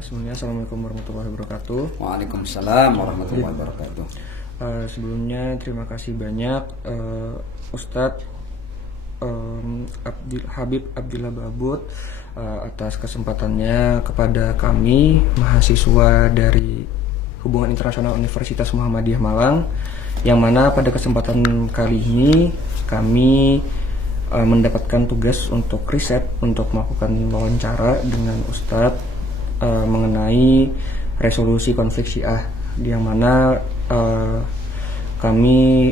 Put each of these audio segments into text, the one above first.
Sebelumnya Assalamualaikum warahmatullahi wabarakatuh. Waalaikumsalam warahmatullahi wabarakatuh. Sebelumnya terima kasih banyak Ustadz Habib Abdillah Babut atas kesempatannya kepada kami mahasiswa dari Hubungan Internasional Universitas Muhammadiyah Malang, yang mana pada kesempatan kali ini kami mendapatkan tugas untuk riset, untuk melakukan wawancara dengan Ustadz mengenai resolusi konflik Syiah, yang mana kami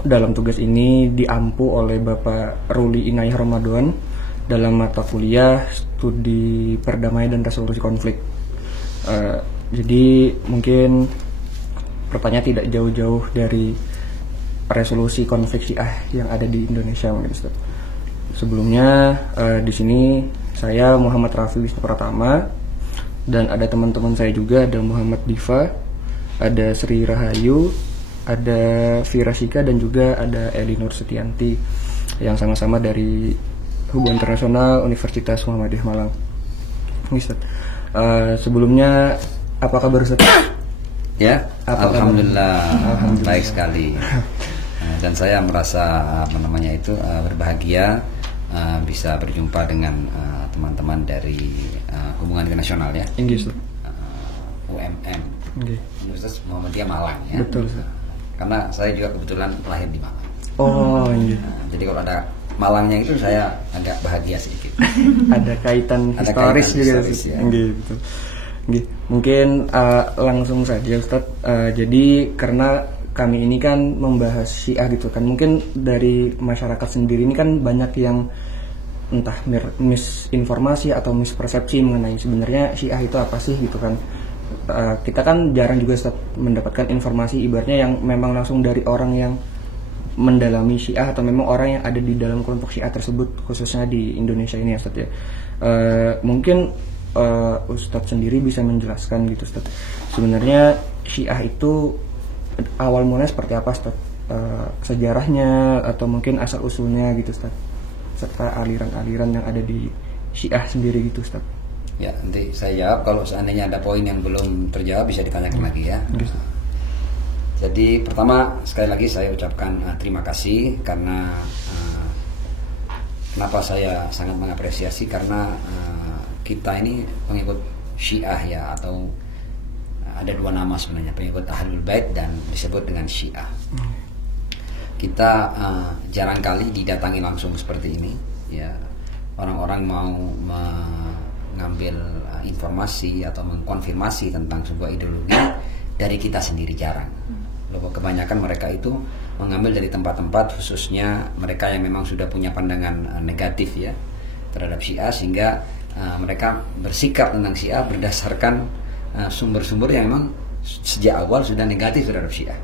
dalam tugas ini diampu oleh Bapak Ruli Inayah Ramadan dalam mata kuliah studi perdamaian dan resolusi konflik. Jadi mungkin pertanyaan tidak jauh-jauh dari resolusi konflik Syiah yang ada di Indonesia, mungkin Ustaz. Sebelumnya di sini saya Muhammad Rafi Wisnu Pratama, dan ada teman-teman saya juga, ada Muhammad Diva, ada Sri Rahayu, ada Vira Shika, dan juga ada Elinur Setianti yang sama-sama dari Hubungan Internasional Universitas Muhammadiyah Malang. Ustaz, sebelumnya apa kabar Ustaz? Ya, Alhamdulillah, baik sekali. Dan saya merasa berbahagia bisa berjumpa dengan teman-teman dari Hubungan Internasional ya. Inggris, UMM, Universitas Muhammadiyah Malang ya. Betul, Ustaz. Karena saya juga kebetulan lahir di Malang. Oh, iya. Jadi kalau ada Malangnya itu saya agak bahagia sedikit. Ada kaitan historis juga ya. Gitu. Mungkin langsung saja Ustadz. Jadi karena kami ini kan membahas Syiah gitu kan, mungkin dari masyarakat sendiri ini kan banyak yang entah misinformasi atau mispersepsi mengenai sebenarnya Syiah itu apa sih gitu kan. Kita kan jarang juga Ustadz mendapatkan informasi ibaratnya yang memang langsung dari orang yang mendalami Syiah atau memang orang yang ada di dalam kelompok Syiah tersebut, khususnya di Indonesia ini ya Ustadz ya. Mungkin Ustadz sendiri bisa menjelaskan gitu Ustadz, sebenarnya Syiah itu awal mulanya seperti apa Ustadz, sejarahnya atau mungkin asal usulnya gitu Ustadz, serta aliran-aliran yang ada di Syiah sendiri gitu Ustadz. Ya, nanti saya jawab. Kalau seandainya ada poin yang belum terjawab bisa ditanyakan lagi ya. Jadi pertama sekali lagi saya ucapkan terima kasih karena kenapa saya sangat mengapresiasi, karena kita ini pengikut Syiah ya, atau ada dua nama sebenarnya, pengikut Ahlul Bait dan disebut dengan Syiah. Kita jarang kali didatangi langsung seperti ini ya. Orang-orang mau mengambil informasi atau mengkonfirmasi tentang sebuah ideologi dari kita sendiri jarang. Kebanyakan mereka itu mengambil dari tempat-tempat, khususnya mereka yang memang sudah punya pandangan negatif ya terhadap Syiah, sehingga mereka bersikap tentang Syiah berdasarkan sumber-sumber yang memang sejak awal sudah negatif terhadap Syiah.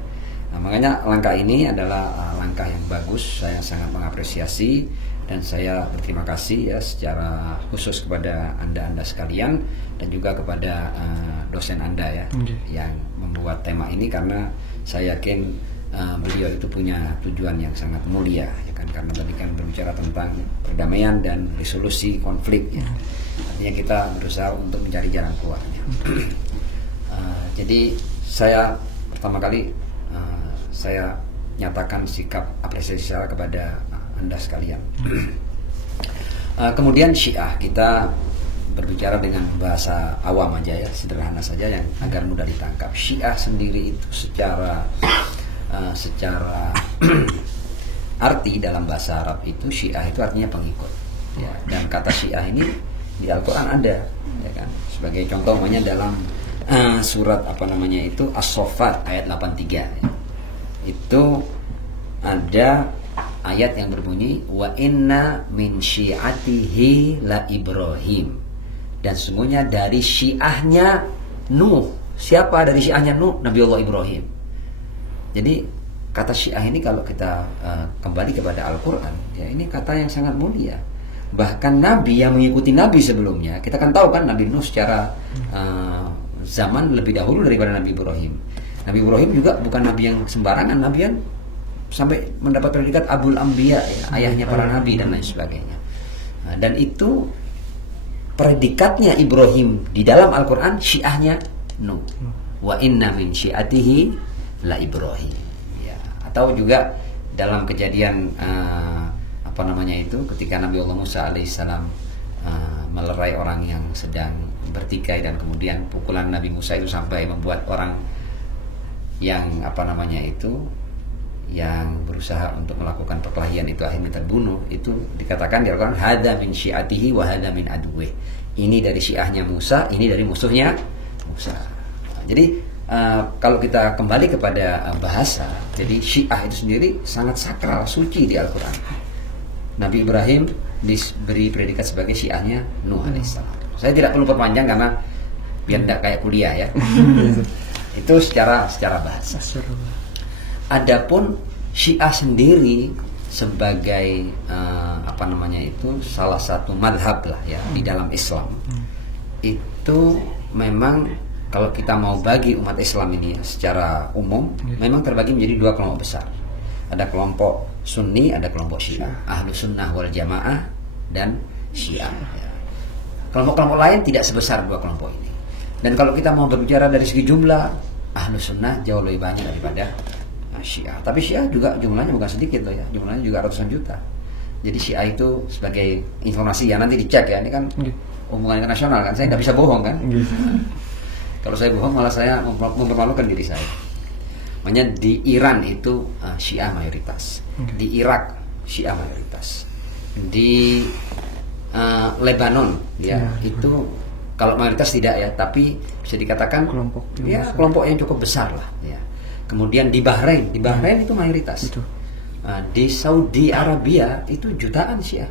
Makanya langkah ini adalah langkah yang bagus, saya sangat mengapresiasi, dan saya berterima kasih ya secara khusus kepada anda sekalian dan juga kepada dosen anda ya yang membuat tema ini, karena saya yakin beliau itu punya tujuan yang sangat mulia ya kan, karena tadi kan berbicara tentang perdamaian dan resolusi konflik ya. Artinya kita berusaha untuk mencari jalan keluarnya. Jadi saya pertama kali saya nyatakan sikap apresiasi saya kepada anda sekalian. Kemudian Syiah, kita berbicara dengan bahasa awam aja ya, sederhana saja yang agar mudah ditangkap. Syiah sendiri itu secara arti dalam bahasa Arab itu Syiah itu artinya pengikut ya. Dan kata Syiah ini di Al-Quran ada ya kan, sebagai contoh dalam surat As-Saffat ayat 83 ya. Itu ada ayat yang berbunyi wa inna min syi'atihi la Ibrahim, dan sesungguhnya dari Syiahnya Nuh. Siapa dari Syiahnya Nuh? Nabi Allah Ibrahim. Jadi kata Syiah ini kalau kita kembali kepada Al-Quran ya, ini kata yang sangat mulia. Bahkan Nabi yang mengikuti Nabi sebelumnya, kita kan tahu kan Nabi Nuh secara zaman lebih dahulu daripada Nabi Ibrahim. Nabi Ibrahim juga bukan Nabi yang sembarangan, Nabi yang sampai mendapat predikat Abul Anbiya ya, ayahnya para Nabi dan lain sebagainya. Dan itu predikatnya Ibrahim di dalam Al-Quran, Syiahnya Nuh. Wa inna min syiatihi la Ibrahim. Ya. Atau juga dalam kejadian apa namanya itu, ketika Nabi Allah Musa alaihissalam melerai orang yang sedang bertikai, dan kemudian pukulan Nabi Musa itu sampai membuat orang yang apa namanya itu, yang berusaha untuk melakukan perkelahian itu akhirnya terbunuh. Itu dikatakan di Al-Quran, hada min syiatihi wa hada min aduwih. Ini dari syiahnya Musa, ini dari musuhnya Musa. Jadi kalau kita kembali kepada bahasa, jadi syiah itu sendiri sangat sakral, suci di Al-Quran. Nabi Ibrahim diberi predikat sebagai syiahnya Nuh alaihissalam. Saya tidak perlu perpanjang karena biar tidak kayak kuliah ya. Itu secara bahasa. Adapun Syiah sendiri sebagai apa namanya itu, salah satu madhab lah ya di dalam Islam. Itu memang kalau kita mau bagi umat Islam ini ya, secara umum memang terbagi menjadi dua kelompok besar. Ada kelompok Sunni, ada kelompok Syiah, Ahlu Sunnah wal Jamaah dan Syiah. Ya. Kelompok-kelompok lain tidak sebesar dua kelompok ini. Dan kalau kita mau berbicara dari segi jumlah, Ahlu Sunnah jauh lebih banyak daripada Syiah. Tapi Syiah juga jumlahnya bukan sedikit loh ya, jumlahnya juga ratusan juta. Jadi Syiah itu sebagai informasi ya, nanti dicek ya, ini kan hubungan internasional kan, saya nggak bisa bohong kan. Kalau saya bohong malah saya mempermalukan diri saya. Makanya di Iran itu Syiah mayoritas, di Irak Syiah mayoritas, di Lebanon ya itu kalau mayoritas tidak ya, tapi bisa dikatakan kelompok yang cukup besar lah ya. Kemudian di Bahrain itu mayoritas. Di Saudi Arabia itu jutaan Syiah.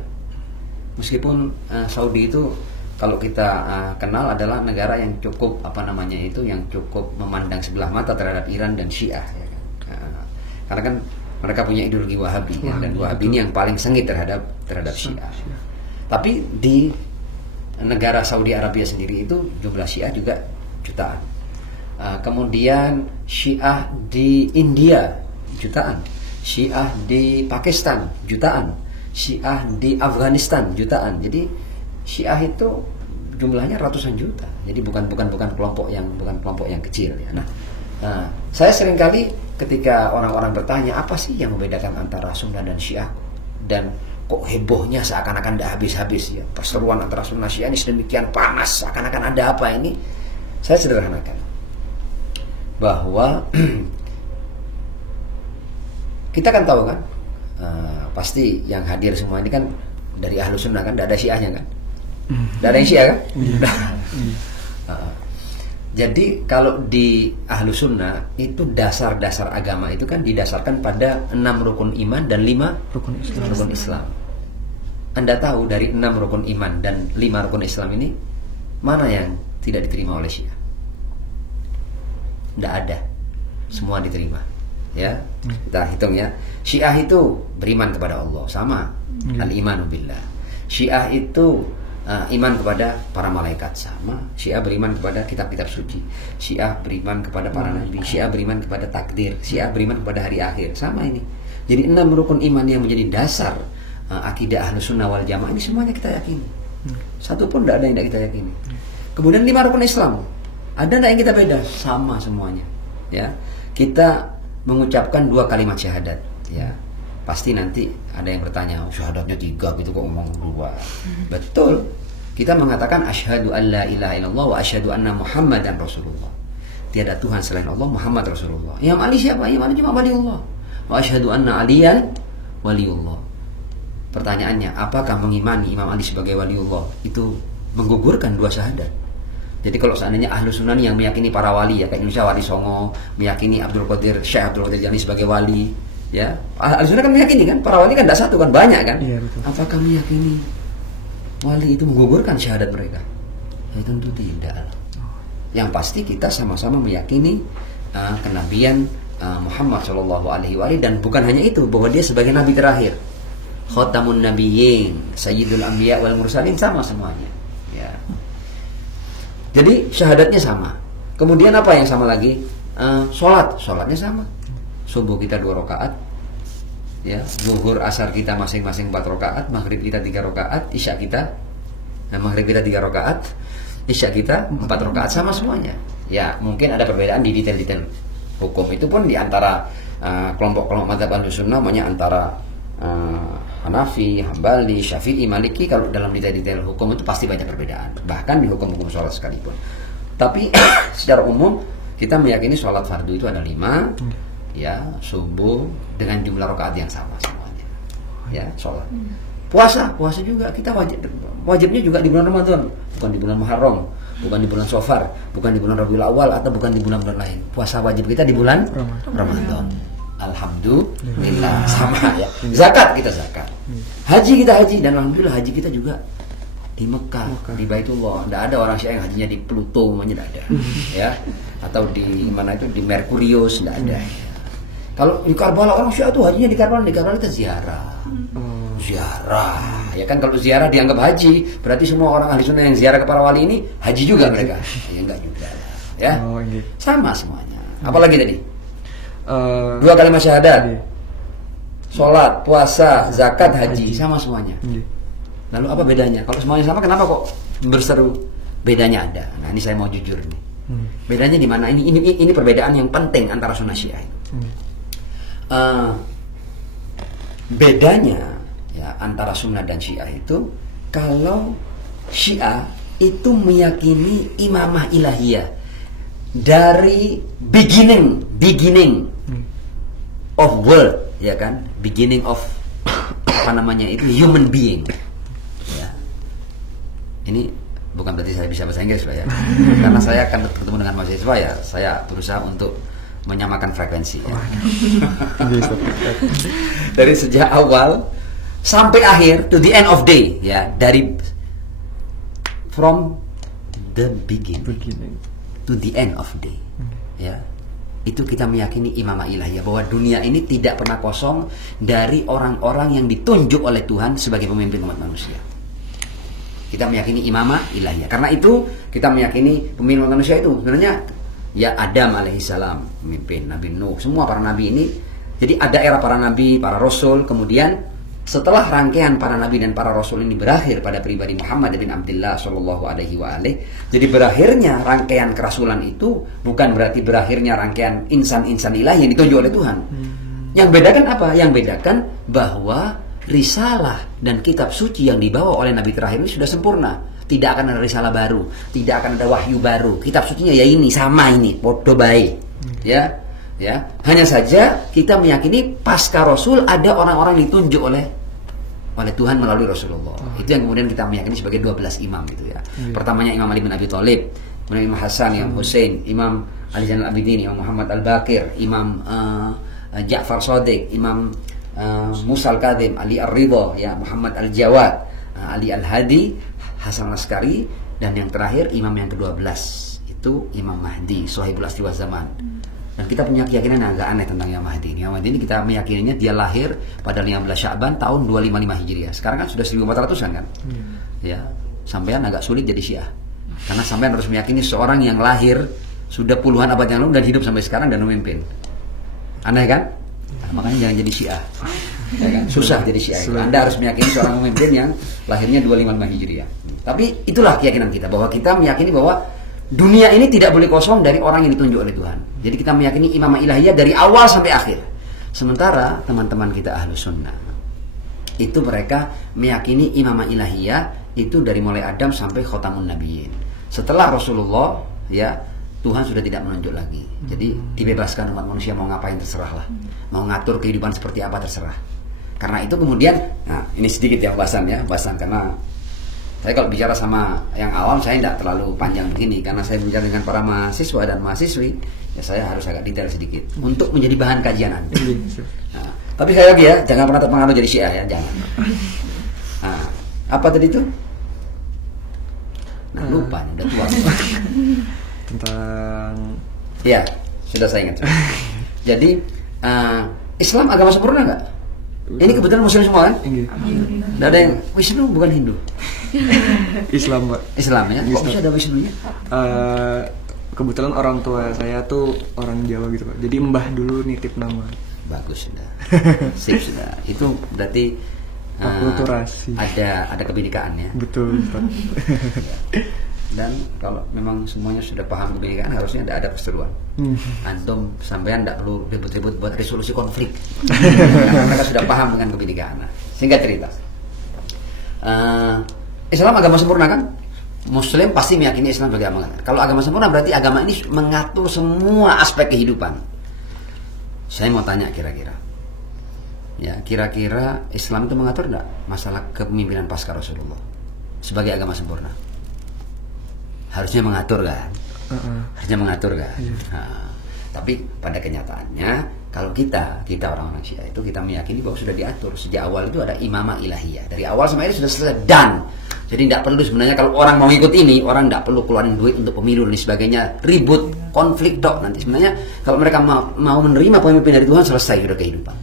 Meskipun Saudi itu kalau kita kenal adalah negara yang cukup apa namanya itu, yang cukup memandang sebelah mata terhadap Iran dan Syiah ya kan. Karena kan mereka punya ideologi Wahabi ya, dan Wahabi ini yang paling sengit terhadap Syiah. Tapi di negara Saudi Arabia sendiri itu jumlah Syiah juga jutaan. Kemudian Syiah di India jutaan, Syiah di Pakistan jutaan, Syiah di Afghanistan jutaan. Jadi Syiah itu jumlahnya ratusan juta. Jadi bukan kelompok yang kecil ya. Nah, saya seringkali ketika orang-orang bertanya apa sih yang membedakan antara Sunnah dan Syiah, dan kok hebohnya seakan-akan tidak habis-habis ya, perseteruan antara Sunnah Syiah ini sedemikian panas, seakan-akan ada apa ini. Saya sederhanakan bahwa kita kan tahu kan, pasti yang hadir semua ini kan dari Ahlu Sunnah kan, tidak ada Syiahnya kan, tidak ada yang Syiah kan. Jadi kalau di Ahlu Sunnah itu dasar-dasar agama itu kan didasarkan pada 6 rukun iman dan 5 rukun Islam. Anda tahu dari 6 rukun iman dan 5 rukun Islam ini mana yang tidak diterima oleh Syiah? Tidak ada, semua diterima. Ya, kita hitung ya. Syiah itu beriman kepada Allah, sama, al-imanu billah. Syiah itu iman kepada para malaikat, sama. Syiah beriman kepada kitab-kitab suci. Syiah beriman kepada para nabi. Syiah beriman kepada takdir. Syiah beriman kepada hari akhir, sama ini. Jadi 6 rukun iman yang menjadi dasar akidah Ahlu Sunnah wal Jamaah ini semuanya kita yakini. Satu pun tidak ada yang tidak kita yakini. Kemudian 5 rukun Islam, ada tidak yang kita beda? Sama semuanya. Ya, kita mengucapkan 2 kalimat syahadat. Ya, pasti nanti ada yang bertanya, syahadatnya 3 gitu kok ngomong 2. Betul. Kita mengatakan asyhadu an la ilaha illallah wa asyhadu anna Muhammadan Rasulullah. Tiada Tuhan selain Allah, Muhammad Rasulullah. Imam Ali siapa? Imam Ali cuma waliullah. Wa asyhadu anna Aliyan waliullah. Pertanyaannya, apakah mengimani Imam Ali sebagai waliullah itu menggugurkan 2 syahadat? Jadi kalau seandainya Ahlu Sunnah yang meyakini para wali ya, kayak Indonesia Wali Songo, meyakini Syekh Abdul Qadir Jilani sebagai wali, ya. Ahlu Sunnah kan meyakini kan, para wali kan tidak satu kan, banyak kan. Iya, betul. Apakah meyakini wali itu menggugurkan syahadat mereka? Ya tentu tidak. Yang pasti kita sama-sama meyakini kenabian Muhammad Shallallahu Alaihi Wasallam, dan bukan hanya itu, bahwa dia sebagai nabi terakhir, Khatamun Nabiyyin, Sayyidul Anbiya wal Mursalin, sama semuanya. Ya. Jadi syahadatnya sama. Kemudian apa yang sama lagi? Sholatnya sama. Subuh kita 2 rakaat, ya. Zuhur asar kita masing-masing 4 rakaat, maghrib kita 3 rakaat, isya kita Nah, maghrib kita 3 rakaat, isya kita 4 rakaat, sama semuanya. Ya, mungkin ada perbedaan di detail-detail hukum. Itu pun di antara kelompok-kelompok mazhab Ahlussunnah, namanya antara Hanafi, Hambali, Syafi'i, Maliki. Kalau dalam detail-detail hukum itu pasti banyak perbedaan, bahkan di hukum-hukum sholat sekalipun. Tapi secara umum kita meyakini sholat fardu itu ada 5, ya, subuh dengan jumlah rakaat yang sama semuanya, ya, sholat. Puasa juga kita wajibnya juga di bulan Ramadan, bukan di bulan Muharram, bukan di bulan Safar, bukan di bulan Rabiul Awal, atau bukan di bulan-bulan lain. Puasa wajib kita di bulan Ramadan. Alhamdulillah, sama ya. Zakat kita zakat. Haji kita haji, dan alhamdulillah haji kita juga di Mekah, di Baitullah. Tidak ada orang Syiah yang hajinya di Pluto, tidak ada, ya. Atau di mana itu, di Merkurius, tidak ada. Kalau di Karbala orang Syiah itu hajinya di Karbala kita ziarah. Ziarah, ya kan, kalau ziarah dianggap haji, berarti semua orang ahli sunnah yang ziarah ke para wali ini haji juga mereka. Ya enggak juga, ya. Sama semuanya. Apalagi tadi? 2 kalimat syahadat, sholat, puasa, zakat, haji, sama semuanya. Lalu apa bedanya? Kalau semuanya sama, kenapa kok berseru? Bedanya ada. Nah, ini saya mau jujur nih. Bedanya di mana? Ini perbedaan yang penting antara sunnah Syiah. Bedanya ya antara sunnah dan Syiah itu, kalau Syiah itu meyakini imamah ilahiyah dari beginning of world, ya kan, beginning of apa namanya itu, human being, ya. Ini bukan berarti saya bisa bahasa Inggris, Pak, ya. Karena saya akan ketemu dengan mahasiswa, ya, saya berusaha untuk menyamakan frekuensi, ya. Dari sejak awal sampai akhir, to the end of day, ya, dari from the beginning to the end of day, ya, itu kita meyakini imamah ilahiyah, bahwa dunia ini tidak pernah kosong dari orang-orang yang ditunjuk oleh Tuhan sebagai pemimpin umat manusia. Kita meyakini imamah ilahiyah. Karena itu kita meyakini pemimpin umat manusia itu sebenarnya ya Adam alaihissalam, pemimpin, Nabi Nuh, semua para nabi ini. Jadi ada era para nabi, para rasul, kemudian setelah rangkaian para nabi dan para rasul ini berakhir pada pribadi Muhammad bin Abdullah sallallahu alaihi wa alihi, jadi berakhirnya rangkaian kerasulan itu bukan berarti berakhirnya rangkaian insan-insan ilahi yang ditunjuk oleh Tuhan. Yang bedakan apa? Yang bedakan bahwa risalah dan kitab suci yang dibawa oleh nabi terakhir ini sudah sempurna. Tidak akan ada risalah baru, tidak akan ada wahyu baru. Kitab sucinya ya ini, sama ini, podo baik. Ya. Ya, hanya saja kita meyakini pasca Rasul ada orang-orang ditunjuk oleh Tuhan melalui Rasulullah. Itu yang kemudian kita meyakini sebagai 12 imam gitu, ya. Pertamanya Imam Ali bin Abi Thalib, kemudian Imam Hasan, Imam Hussein, Imam Ali Zainal Abidin, Imam Muhammad Al-Baqir, Imam Ja'far Shadiq, Imam Musa Al-Kadhim, Ali Ar-Ridha, ya, Muhammad Al-Jawad, Ali Al-Hadi, Hasan Askari, dan yang terakhir imam yang ke-12 itu Imam Mahdi, Sahibul Asri wa Zaman. Dan kita punya keyakinan yang agak aneh tentang Imam Mahdi. Imam Mahdi ini kita meyakininya dia lahir pada 15 Sya'ban tahun 255 Hijriah. Sekarang kan sudah 1400-an kan. Ya, sampean agak sulit jadi Syiah. Karena sampean harus meyakini seorang yang lahir sudah puluhan abad yang lalu dan hidup sampai sekarang dan memimpin. Aneh kan? Nah, makanya jangan jadi Syiah. Ya kan? Susah jadi Syiah. Anda harus meyakini seorang pemimpin yang lahirnya 255 Hijriah. Tapi itulah keyakinan kita, bahwa kita meyakini bahwa dunia ini tidak boleh kosong dari orang yang ditunjuk oleh Tuhan. Jadi kita meyakini imamah ilahiyah dari awal sampai akhir. Sementara teman-teman kita Ahlus Sunnah itu mereka meyakini imamah ilahiyah itu dari mulai Adam sampai Khotamun Nabiyyin. Setelah Rasulullah, ya, Tuhan sudah tidak menunjuk lagi. Jadi dibebaskan umat manusia mau ngapain terserahlah. Mau ngatur kehidupan seperti apa terserah. Karena itu kemudian, nah ini sedikit ya bahasan karena saya kalau bicara sama yang awam saya tidak terlalu panjang begini, karena saya bicara dengan para mahasiswa dan mahasiswi, ya saya harus agak detail sedikit untuk menjadi bahan kajian Anda. Nah, tapi saya lagi ya, jangan pernah terpengaruh jadi Syiah ya, jangan. Nah, apa tadi itu? Nah, lupa, udah tua. Tentang, ya, sudah saya ingat. Jadi Islam agama sempurna nggak? Ini kebetulan Muslim semua kan? Tidak ada yang Wisnu, bukan Hindu. Islam, Pak. Islam ya? Kok bisa ada Wisnunya? Kebetulan orang tua saya tuh orang Jawa gitu, Pak. Jadi mbah dulu nitip nama. Bagus sudah. Sip sudah. Itu berarti Akulturasi. ada kebinekaan ya. Betul, Ustaz. Dan kalau memang semuanya sudah paham kebinekaan, harusnya tidak ada perseteruan. Antum sampean tidak perlu ribut-ribut buat resolusi konflik. Karena mereka sudah paham dengan kebinekaan. Nah, singkat cerita, Islam agama sempurna kan? Muslim pasti meyakini Islam sebagai agama. Kalau agama sempurna berarti agama ini mengatur semua aspek kehidupan. Saya mau tanya kira-kira, ya kira-kira Islam itu mengatur tidak masalah kepemimpinan pasca Rasulullah sebagai agama sempurna? Harusnya mengatur kan? Harusnya mengatur kan? Nah, tapi pada kenyataannya kalau kita orang-orang Syiah itu kita meyakini bahwa sudah diatur sejak awal. Itu ada imamah ilahiyah dari awal sampai akhir sudah selesai. Dan jadi tidak perlu sebenarnya kalau orang mau ikut ini, orang tidak perlu keluarin duit untuk pemilu dan sebagainya, ribut, konflik dok nanti. Sebenarnya kalau mereka mau menerima pemimpin dari Tuhan, selesai sudah kehidupan.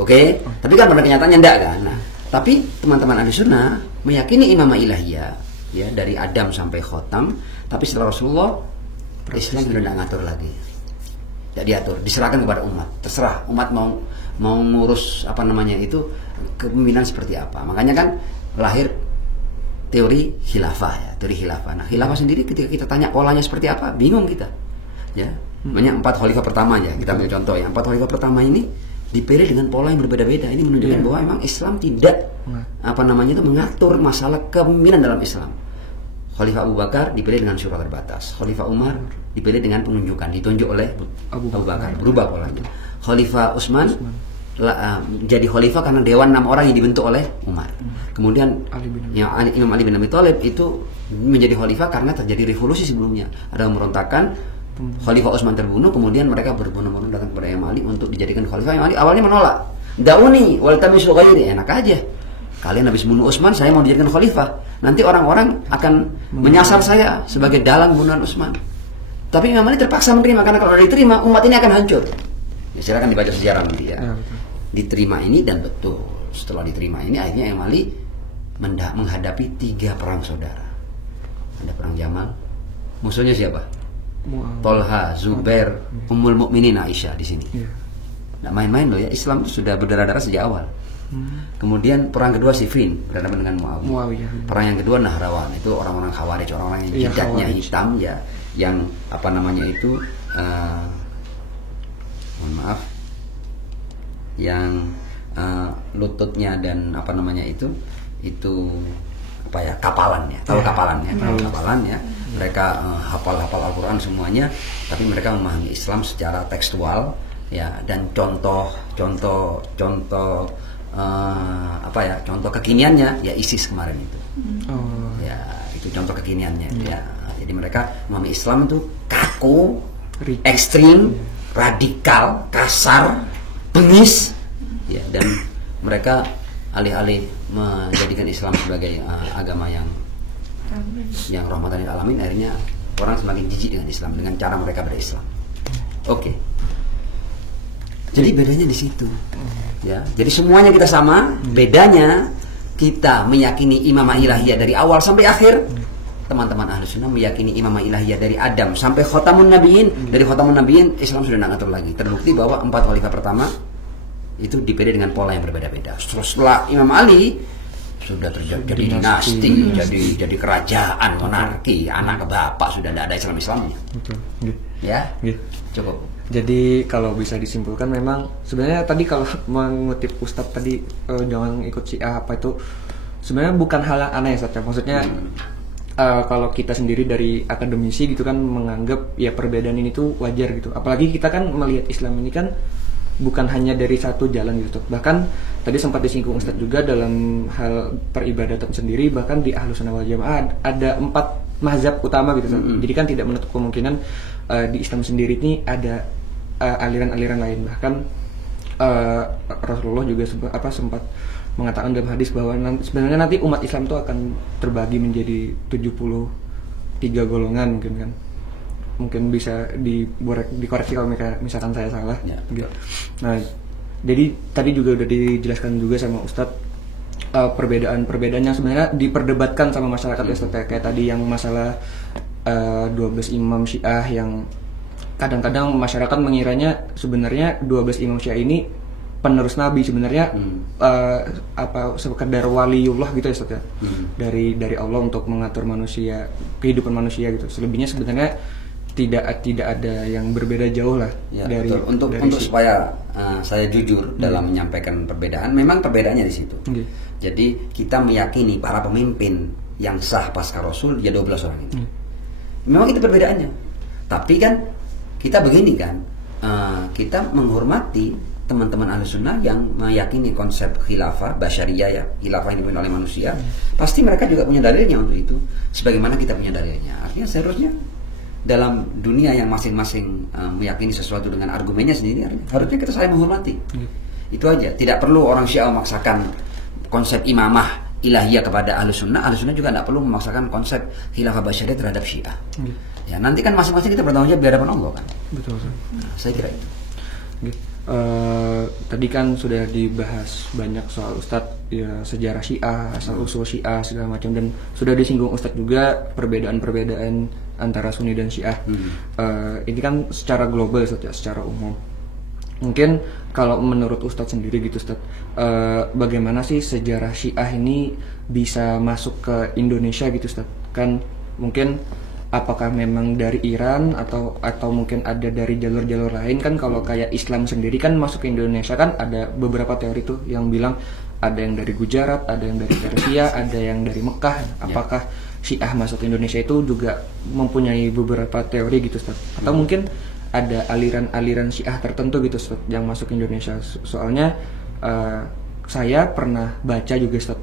Oke? Tapi kan pada kenyataannya tidak kan? Nah, tapi teman-teman Ahlussunnah meyakini imamah ilahiyah ya dari Adam sampai Khotam, tapi setelah Rasulullah Islam sudah tidak ngatur lagi, tidak diatur, diserahkan kepada umat, terserah umat mau ngurus apa namanya itu kepemimpinan seperti apa. Makanya kan lahir teori khilafah ya, teori khilafah. Nah khilafah sendiri ketika kita tanya polanya seperti apa, bingung kita ya. Banyak 4 khalifah pertama ya, kita ambil contoh ya, 4 khalifah pertama ini dipilih dengan pola yang berbeda-beda. Ini menunjukkan bahwa memang Islam tidak apa namanya itu mengatur masalah kepemimpinan dalam Islam. Khalifah Abu Bakar dipilih dengan syura terbatas. Khalifah Umar dipilih dengan penunjukan, ditunjuk oleh Abu Bakar, berubah polanya. Khalifah Utsman jadi khalifah karena dewan 6 orang yang dibentuk oleh Umar. Kemudian Imam Ali bin Abi Thalib itu menjadi khalifah karena terjadi revolusi sebelumnya. Ada pemberontakan, Khalifah Utsman terbunuh, kemudian mereka berbondong-bondong datang kepada Imam Ali untuk dijadikan khalifah. Imam Ali awalnya menolak. Dauni wal tamisu ghairi, enak aja. Kalian habis bunuh Utsman, saya mau dijadikan khalifah. Nanti orang-orang akan menyasar saya sebagai dalang bunuhan Utsman. Tapi Imam Ali terpaksa menerima karena kalau diterima umat ini akan hancur. Ya, silakan dibaca sejarah nanti ya. Diterima ini dan betul. Setelah diterima ini akhirnya Imam Ali menghadapi 3 perang saudara. Ada perang Jamal. Musuhnya siapa? Tolha, Zubair, Ummul Mukminin Aisyah di sini. Nggak main-main loh ya. Islam sudah berdarah-darah sejak awal. Kemudian perang kedua Siffin berhadapan dengan Muawiyah. Perang yang kedua Nahrawan, itu orang-orang Khawarij, orang-orang yang jidatnya hitam ya, yang apa namanya itu mohon maaf, yang lututnya dan apa namanya itu apa ya, kapalan ya, tahu kapalan ya, kapalan ya. Mereka hafal Al-Quran semuanya, tapi mereka memahami Islam secara tekstual ya, dan contoh contoh kekiniannya ya ISIS kemarin itu. Ya, itu contoh kekiniannya ya. Jadi mereka memahami Islam itu kaku, ekstrim, radikal, kasar, bengis ya, dan mereka alih-alih menjadikan Islam sebagai agama yang rahmatan lil alamin, akhirnya orang semakin jijik dengan Islam dengan cara mereka berislam. Oke. Jadi bedanya di situ. Ya, jadi semuanya kita sama, bedanya kita meyakini imamah ilahiyah dari awal sampai akhir. Teman-teman Ahlussunnah meyakini imamah ilahiyah dari Adam sampai Khotamun Nabiyyin. Dari Khotamun Nabiyyin Islam sudah tidak ngatur lagi. Terbukti bahwa 4 khalifah pertama itu dipilih dengan pola yang berbeda-beda. Setelah Imam Ali sudah terjadi dinasti, jadi kerajaan, monarki, anak ke bapak, sudah tidak ada Islamnya. Ya, cukup. Jadi kalau bisa disimpulkan memang sebenarnya tadi kalau mengutip Ustadz tadi jangan ikut Syiah apa itu, sebenarnya bukan hal yang aneh ya Ustadz. Maksudnya kalau kita sendiri dari akademisi gitu kan menganggap ya perbedaan ini tuh wajar gitu. Apalagi kita kan melihat Islam ini kan bukan hanya dari satu jalan gitu. Bahkan tadi sempat disinggung Ustadz juga dalam hal peribadatan sendiri, bahkan di Ahlussunnah wal Jamaah ada 4 mazhab utama gitu. Jadi kan tidak menutup kemungkinan di Islam sendiri ini ada aliran-aliran lain. Bahkan Rasulullah juga sempat mengatakan dalam hadis bahwa sebenarnya nanti umat Islam itu akan terbagi menjadi 73 golongan mungkin kan. Mungkin bisa dikoreksi kalau misalkan saya salah. Ya. Nah, jadi tadi juga udah dijelaskan juga sama Ustadz perbedaan-perbedaan yang sebenarnya diperdebatkan sama masyarakat ya Ustadz, kayak tadi yang masalah 12 imam Syiah yang kadang-kadang masyarakat mengiranya sebenarnya 12 imam Syiah ini penerus Nabi sebenarnya, apa sekedar waliullah gitu ya Ustaz ya, dari Allah untuk mengatur manusia, kehidupan manusia gitu. Selebihnya sebenarnya tidak ada yang berbeda jauh lah Ya, dari betul. Untuk supaya saya jujur dalam menyampaikan perbedaan, memang perbedaannya di situ. Jadi kita meyakini para pemimpin yang sah pasca Rasul ya 12 orang itu. Memang itu perbedaannya. Tapi kan kita begini kan, kita menghormati teman-teman Ahlussunnah yang meyakini konsep khilafah basyariyah, ya, khilafah yang dipimpin oleh manusia. Pasti mereka juga punya dalilnya untuk itu, sebagaimana kita punya dalilnya. Artinya seharusnya dalam dunia yang masing-masing meyakini sesuatu dengan argumennya sendiri, harusnya kita saling menghormati. Itu aja. Tidak perlu orang Syiah memaksakan konsep imamah ilahiyah kepada Ahlussunnah. Ahlussunnah juga tidak perlu memaksakan konsep khilafah basyariyah terhadap Syiah. Ya, nanti kan masing-masing kita bertanggung jawab di hadapan Allah kan. Betul. Nah, saya kira itu. Tadi kan sudah dibahas banyak soal Ustadz ya, sejarah Syiah, asal usul Syiah segala macam, dan sudah disinggung Ustadz juga perbedaan-perbedaan antara Sunni dan Syiah. Ini kan secara global Ustadz ya, secara umum. Mungkin kalau menurut Ustadz sendiri gitu Ustadz, bagaimana sih sejarah Syiah ini bisa masuk ke Indonesia gitu Ustadz? Kan mungkin apakah memang dari Iran atau mungkin ada dari jalur-jalur lain? Kan kalau kayak Islam sendiri kan masuk ke Indonesia kan ada beberapa teori tuh yang bilang ada yang dari Gujarat, ada yang dari Persia, ada yang dari Mekah. Apakah Syiah masuk ke Indonesia itu juga mempunyai beberapa teori gitu Ustaz? Atau mungkin ada aliran-aliran Syiah tertentu gitu Ustaz yang masuk ke Indonesia? Soalnya saya pernah baca juga Ustaz,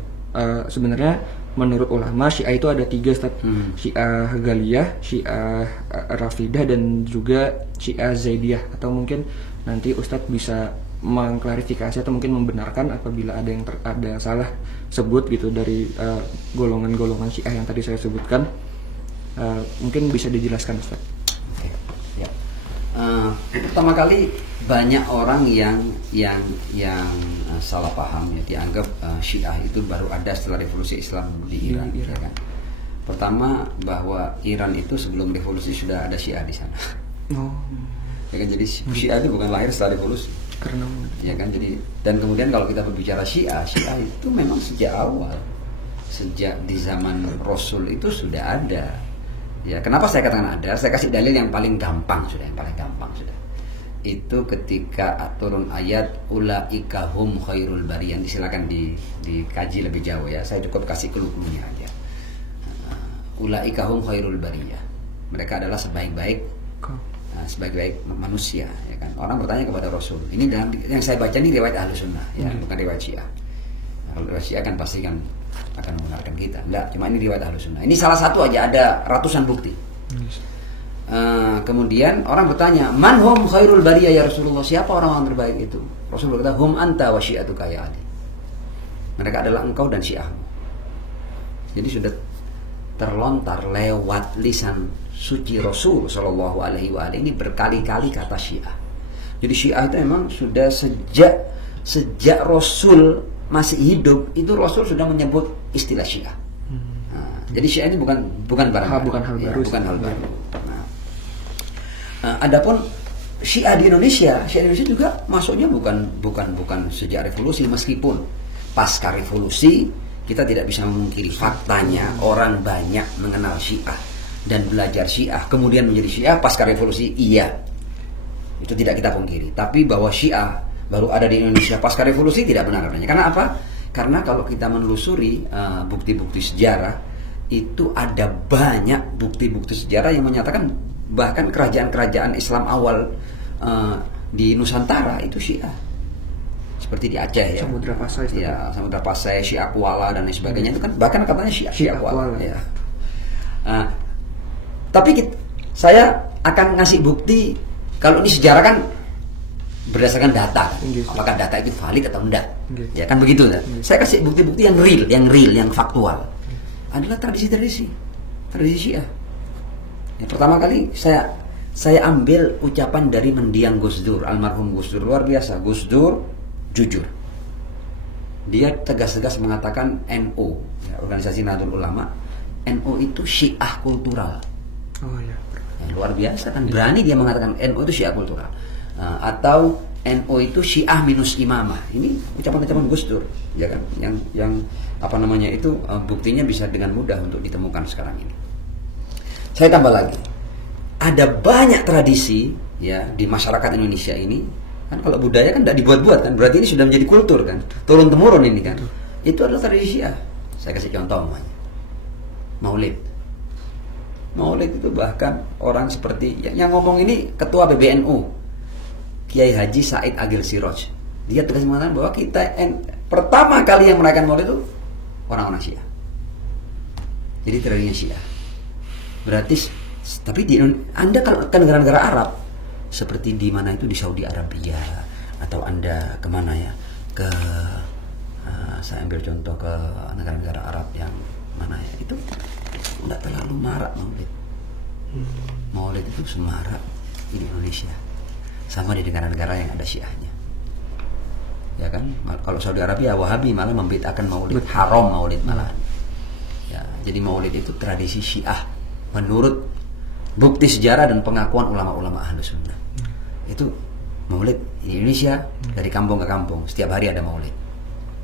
sebenarnya menurut ulama Syiah itu ada 3 Ustaz. Syiah Ghaliyah, Syiah Rafidah, dan juga Syiah Zaidiyah. Atau mungkin nanti Ustadz bisa mengklarifikasi atau mungkin membenarkan apabila ada yang ada salah sebut gitu dari golongan-golongan Syiah yang tadi saya sebutkan. Mungkin bisa dijelaskan Ustadz. Ya. Pertama kali banyak orang yang salah paham ya, dianggap Syiah itu baru ada setelah revolusi Islam di Iran. Ya kan? Pertama, bahwa Iran itu sebelum revolusi sudah ada Syiah di sana. Ya kan, jadi Syiah itu bukan lahir setelah revolusi. Karena ya kan, jadi, dan kemudian kalau kita berbicara Syiah itu memang sejak awal, sejak di zaman Rasul itu sudah ada. Ya, kenapa saya katakan ada? Saya kasih dalil yang paling gampang sudah. Itu ketika turun ayat ulaika hum khairul bariyah, silakan dikaji lebih jauh ya. Saya cukup kasih clue-nya aja. Ulaika hum khairul bariyah. Mereka adalah sebaik-baik manusia, ya kan. Orang bertanya kepada Rasul. Ini dalam yang saya baca ini riwayat Ahlussunnah ya, bukan riwayat Syiah. Kalau riwayat Syiah kan pasti kan akan membenarkan kita. Enggak, cuma ini riwayat Ahlussunnah. Ini salah satu aja, ada ratusan bukti. Kemudian orang bertanya, man hum khairul bariyah ya Rasulullah, siapa orang-orang terbaik itu? Rasul berkata, hum anta wa syi'atuka ya Ali. Mereka adalah engkau dan Syiahmu. Jadi sudah terlontar lewat lisan suci Rasul Shallallahu Alaihi Wasallam ini berkali-kali kata Syiah. Jadi Syiah itu memang sudah sejak Rasul masih hidup itu Rasul sudah menyebut istilah Syiah. Jadi Syiah ini bukan hal baru. Adapun Syiah di Indonesia juga masuknya bukan sejak revolusi, meskipun pasca revolusi kita tidak bisa memungkiri faktanya orang banyak mengenal Syiah dan belajar Syiah kemudian menjadi Syiah pasca revolusi, iya, itu tidak kita pungkiri. Tapi bahwa Syiah baru ada di Indonesia pasca revolusi tidak benar adanya. Karena apa? Karena kalau kita menelusuri bukti-bukti sejarah itu ada banyak bukti-bukti sejarah yang menyatakan bahkan kerajaan-kerajaan Islam awal di Nusantara itu Syiah, seperti di Aceh ya, Samudra Pasai, ya, Samudra Pasai, Syiah Kuala dan lain sebagainya itu kan bahkan katanya Syiah Kuala. Ya. Tapi saya akan ngasih bukti kalau ini sejarah kan berdasarkan data, apakah data itu valid atau enggak, ya kan begitu kan? Saya kasih bukti-bukti yang real, yang faktual, adalah tradisi Syiah. Yang pertama kali saya ambil ucapan dari mendiang Gus Dur, almarhum Gus Dur, luar biasa. Gus Dur jujur, dia tegas-tegas mengatakan NU, ya, organisasi Nahdlatul Ulama, NU itu Syiah kultural. Luar biasa kan, berani dia mengatakan NU itu Syiah kultural. Atau NU itu Syiah minus imamah. Ini ucapan-ucapan Gus Dur, ya kan? Yang apa namanya itu buktinya bisa dengan mudah untuk ditemukan sekarang ini. Saya tambah lagi, ada banyak tradisi ya di masyarakat Indonesia ini. Kan kalau budaya kan tidak dibuat-buat kan, berarti ini sudah menjadi kultur kan, turun temurun ini kan. Itu adalah tradisi Syiah. Saya kasih contoh namanya Maulid. Maulid itu bahkan orang seperti yang ngomong ini ketua PBNU Kiai Haji Said Agil Siroj. Dia tegas mengatakan bahwa kita pertama kali yang merayakan Maulid itu orang-orang Syiah. Jadi tradisinya Syiah. Berarti tapi Anda kalau ke negara-negara Arab seperti di mana itu di Saudi Arabia atau Anda kemana ya ke saya ambil contoh ke negara-negara Arab yang mana ya itu tidak terlalu marak Maulid. Maulid itu semarak di Indonesia sama di negara-negara yang ada Syiahnya, ya kan? Kalau Saudi Arabia Wahabi malah membid'ahkan Maulid, haram Maulid malah. Ya, jadi Maulid itu tradisi Syiah menurut bukti sejarah dan pengakuan ulama-ulama Ahlus Sunnah. Itu Maulid di Indonesia dari kampung ke kampung setiap hari ada Maulid.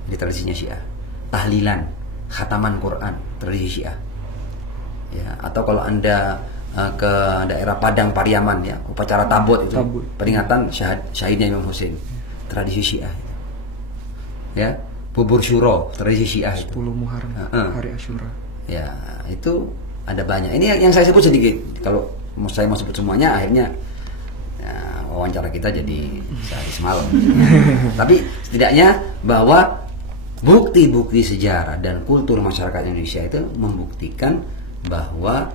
Di tradisinya Syiah. Tahlilan, khataman Quran, tradisi Syiah. Ya, atau kalau Anda ke daerah Padang Pariaman ya, upacara tabut itu, peringatan syahidnya Imam Husain, tradisi Syiah. Ya, bubur syuro, tradisi Syiah. 10 Muharram, hari Asyura. Ya, itu ada banyak. Ini yang saya sebut sedikit. Kalau saya mau sebut semuanya akhirnya ya, wawancara kita jadi sehari semalam. Tapi setidaknya bahwa bukti-bukti sejarah dan kultur masyarakat Indonesia itu membuktikan bahwa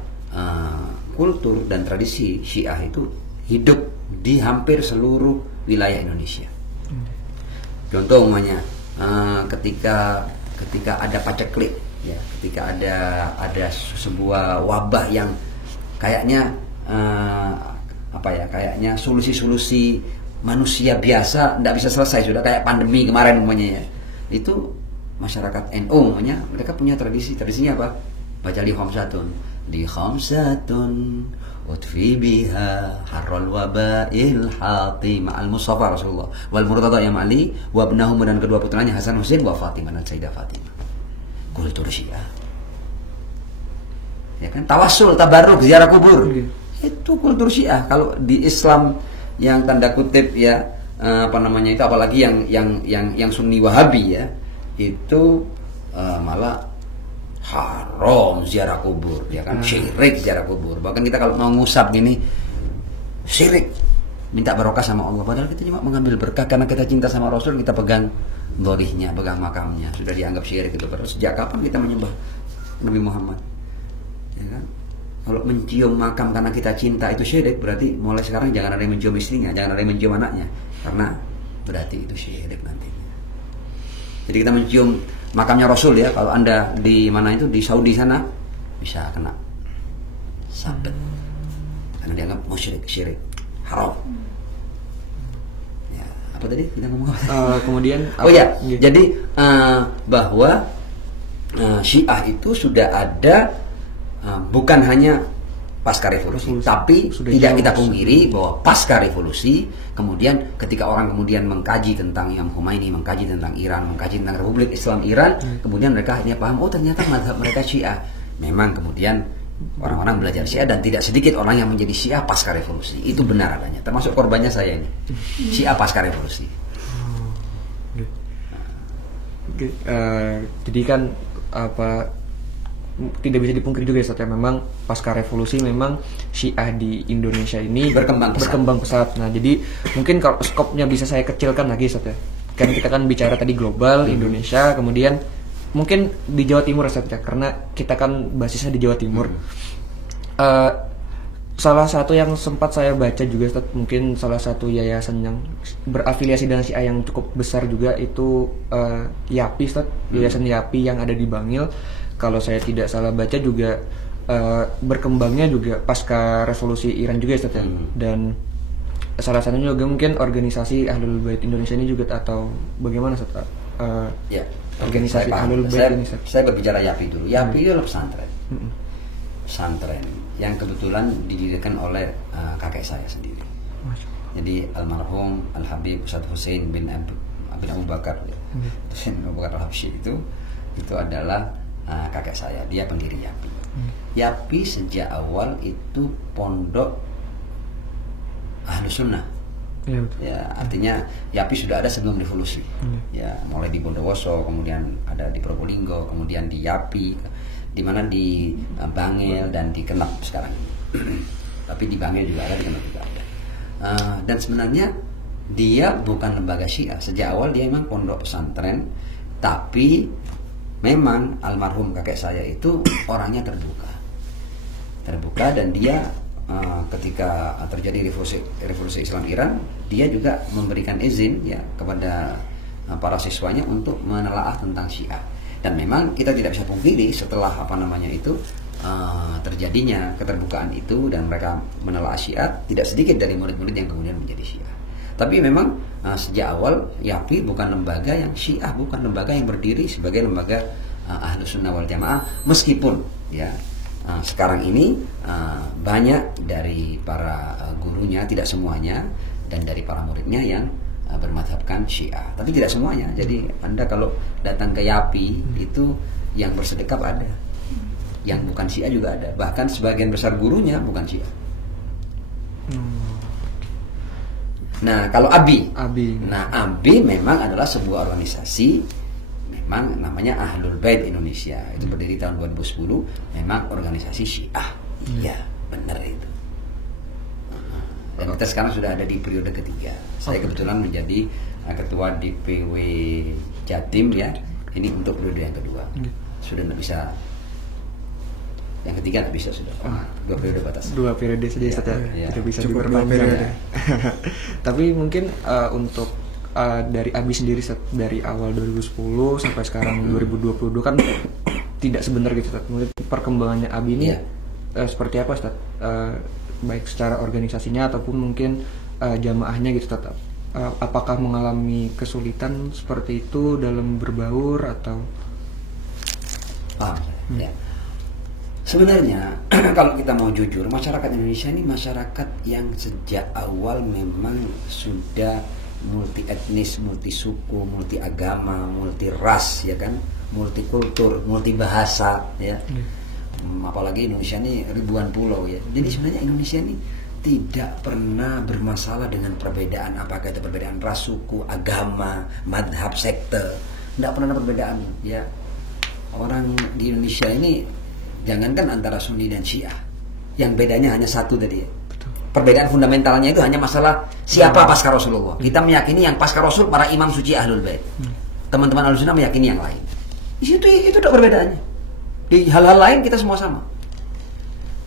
kultur dan tradisi Syiah itu hidup di hampir seluruh wilayah Indonesia. Contoh umumnya ketika ada paceklik, ya, ketika ada sebuah wabah yang kayaknya kayaknya solusi manusia biasa tidak bisa selesai, sudah kayak pandemi kemarin umumnya ya. Itu masyarakat NU umumnya mereka punya tradisinya apa? Baca li khamsatun utfi biha harral wabail hati ma'al Mustafa Rasulullah wal murtada ya Ali wa ibnahum dan kedua putranya Hasan Husain wa Fatimah dan Sayyidah Fatimah. Kultur Syiah. Ya kan? Tawassul, tabarruk, ziarah kubur. Itu kultur Syiah. Kalau di Islam yang tanda kutip ya itu apalagi yang Sunni Wahabi ya, itu malah haram ziarah kubur, ya kan? Syirik ziarah kubur. Bahkan kita kalau mau ngusap gini syirik, minta barokah sama Allah. Padahal kita cuma mengambil berkah karena kita cinta sama Rasul, kita pegang dorihnya, pegang makamnya. Sudah dianggap syirik itu. Terus sejak kapan kita menyembah Nabi Muhammad? Ya kan? Kalau mencium makam karena kita cinta itu syirik, berarti mulai sekarang jangan ada yang mencium istrinya, jangan ada yang mencium anaknya, karena berarti itu syirik nanti. Jadi kita mencium makamnya Rasul ya, kalau Anda di mana itu di Saudi sana bisa kena sabet karena dianggap musyrik, syirik, haram. Ya, apa tadi kita ngomong? Kemudian jadi bahwa Syiah itu sudah ada bukan hanya pasca revolusi, tapi tidak kita pungkiri bahwa pasca revolusi kemudian ketika orang kemudian mengkaji tentang Imam Khomeini, mengkaji tentang Iran, mengkaji tentang Republik Islam Iran, kemudian mereka akhirnya paham, oh ternyata mazhab mereka Syiah. Memang kemudian orang-orang belajar Syiah dan tidak sedikit orang yang menjadi Syiah pasca revolusi. Itu benar adanya, termasuk korbannya saya ini. Syiah pasca revolusi. Jadi kan tidak bisa dipungkiri juga ya Ustaz ya, memang pasca revolusi memang Syiah di Indonesia ini berkembang pesat. Nah, jadi mungkin kalau skopnya bisa saya kecilkan lagi Ustaz ya. Kan kita kan bicara tadi global, Indonesia, kemudian mungkin di Jawa Timur Ustaz ya, karena kita kan basisnya di Jawa Timur. Salah satu yang sempat saya baca juga Ustaz, mungkin salah satu yayasan yang berafiliasi dengan Syiah yang cukup besar juga itu YAPI Ustaz, Yayasan YAPI yang ada di Bangil. Kalau saya tidak salah baca juga berkembangnya juga pasca revolusi Iran juga Ustaz ya. Dan salah satunya juga mungkin organisasi Ahlul Bait Indonesia ini juga, atau bagaimana Ustaz? Organisasi Ahlul Bait ini Ustaz. Saya berbicara YAPI dulu. YAPI itu adalah pesantren. Pesantren yang kebetulan didirikan oleh kakek saya sendiri. Jadi almarhum Al Habib Ustadz Hussein bin Abu Bakar, Hussein bin Abu Bakar Al Habsyi itu adalah kakek saya. Dia pendiri YAPI. YAPI sejak awal itu pondok Ahlus Sunnah. Ya, artinya YAPI sudah ada sebelum revolusi. Ya, mulai di Bondowoso, kemudian ada di Probolinggo, kemudian di YAPI, di mana di Bangil dan di Kenep sekarang. Tapi di Bangil juga ada, di Kenep juga ada. Dan sebenarnya dia bukan lembaga Syiah. Sejak awal dia memang pondok pesantren, tapi memang almarhum kakek saya itu orangnya terbuka, dan dia ketika terjadi revolusi Islam Iran, dia juga memberikan izin ya kepada para siswanya untuk menelaah tentang Syiah. Dan memang kita tidak bisa pungkiri setelah terjadinya keterbukaan itu dan mereka menelaah Syiah, tidak sedikit dari murid-murid yang kemudian menjadi Syiah. Tapi memang sejak awal YAPI bukan lembaga yang Syiah, bukan lembaga yang berdiri sebagai lembaga Ahlus Sunnah wal Jamaah, meskipun ya sekarang ini banyak dari para gurunya, tidak semuanya, dan dari para muridnya yang bermadhabkan Syiah, tapi tidak semuanya. Jadi Anda kalau datang ke YAPI itu yang bersedekap ada, yang bukan Syiah juga ada, bahkan sebagian besar gurunya bukan Syiah. Nah kalau ABI memang adalah sebuah organisasi, memang namanya Ahlul Bait Indonesia, itu berdiri tahun 2010, memang organisasi Syiah. Ya benar itu. Dan kita sekarang sudah ada di periode ketiga. Saya kebetulan menjadi ketua DPW Jatim ya. Ini untuk periode yang kedua. Sudah tidak bisa. Yang ketiga tidak bisa sudah. 2 periode batas. 2 periode saja Ustaz ya. Tidak bisa cukup 2 periode. Tapi mungkin untuk dari ABI sendiri dari awal 2010 sampai sekarang 2022 kan tidak sebentar gitu Ustaz. Mungkin perkembangannya ABI ini seperti apa Ustaz? Baik secara organisasinya ataupun mungkin jamaahnya gitu Ustaz. Apakah mengalami kesulitan seperti itu dalam berbaur atau ya. Sebenarnya kalau kita mau jujur, masyarakat Indonesia ini masyarakat yang sejak awal memang sudah multi etnis, multi suku, multi agama, multi ras ya kan, multi kultur, multi bahasa ya. Apalagi Indonesia ini ribuan pulau ya. Jadi sebenarnya Indonesia ini tidak pernah bermasalah dengan perbedaan, apakah itu perbedaan ras, suku, agama, madhab, sekte. Tidak pernah ada perbedaan ya. Orang di Indonesia ini jangankan antara Sunni dan Syiah, yang bedanya hanya satu tadi ya. Perbedaan fundamentalnya itu hanya masalah siapa pasca Rasulullah. Kita meyakini yang pasca Rasul para imam suci Ahlul Bait. Teman-teman Ahlus Sunnah meyakini yang lain. Di situ itu tak perbedaannya. Di hal-hal lain kita semua sama.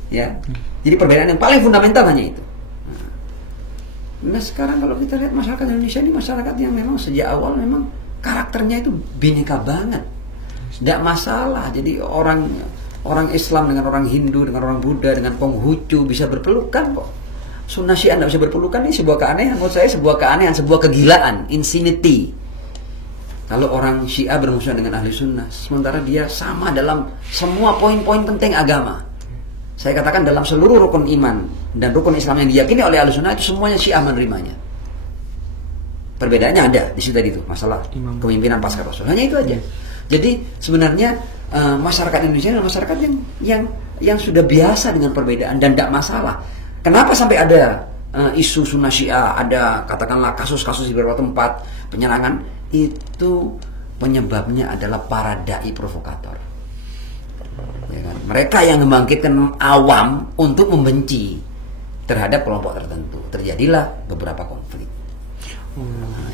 Ya. Jadi perbedaan yang paling fundamental hanya itu. Nah, sekarang kalau kita lihat masyarakat Indonesia ini masyarakat yang memang sejak awal memang karakternya itu bineka banget. Tidak masalah. Jadi orang Islam dengan orang Hindu, dengan orang Buddha, dengan Konghucu bisa berpelukan kok. Sunnah Syiah tidak bisa berpelukan, ini sebuah keanehan. Menurut saya sebuah keanehan, sebuah kegilaan, insanity. Kalau orang Syiah bermusuhan dengan ahli sunnah, sementara dia sama dalam semua poin-poin penting agama. Saya katakan dalam seluruh rukun iman dan rukun Islam yang diyakini oleh ahli sunnah itu semuanya Syiah menerimanya. Perbedaannya ada di situ tadi itu, masalah kepemimpinan pasca Rasul. Hanya itu aja. Jadi sebenarnya masyarakat Indonesia adalah masyarakat yang sudah biasa dengan perbedaan dan tidak masalah. Kenapa sampai ada isu sunnah Syiah, ada katakanlah kasus-kasus di beberapa tempat penyerangan, itu penyebabnya adalah para dai provokator. Ya kan? Mereka yang membangkitkan awam untuk membenci terhadap kelompok tertentu. Terjadilah beberapa konflik.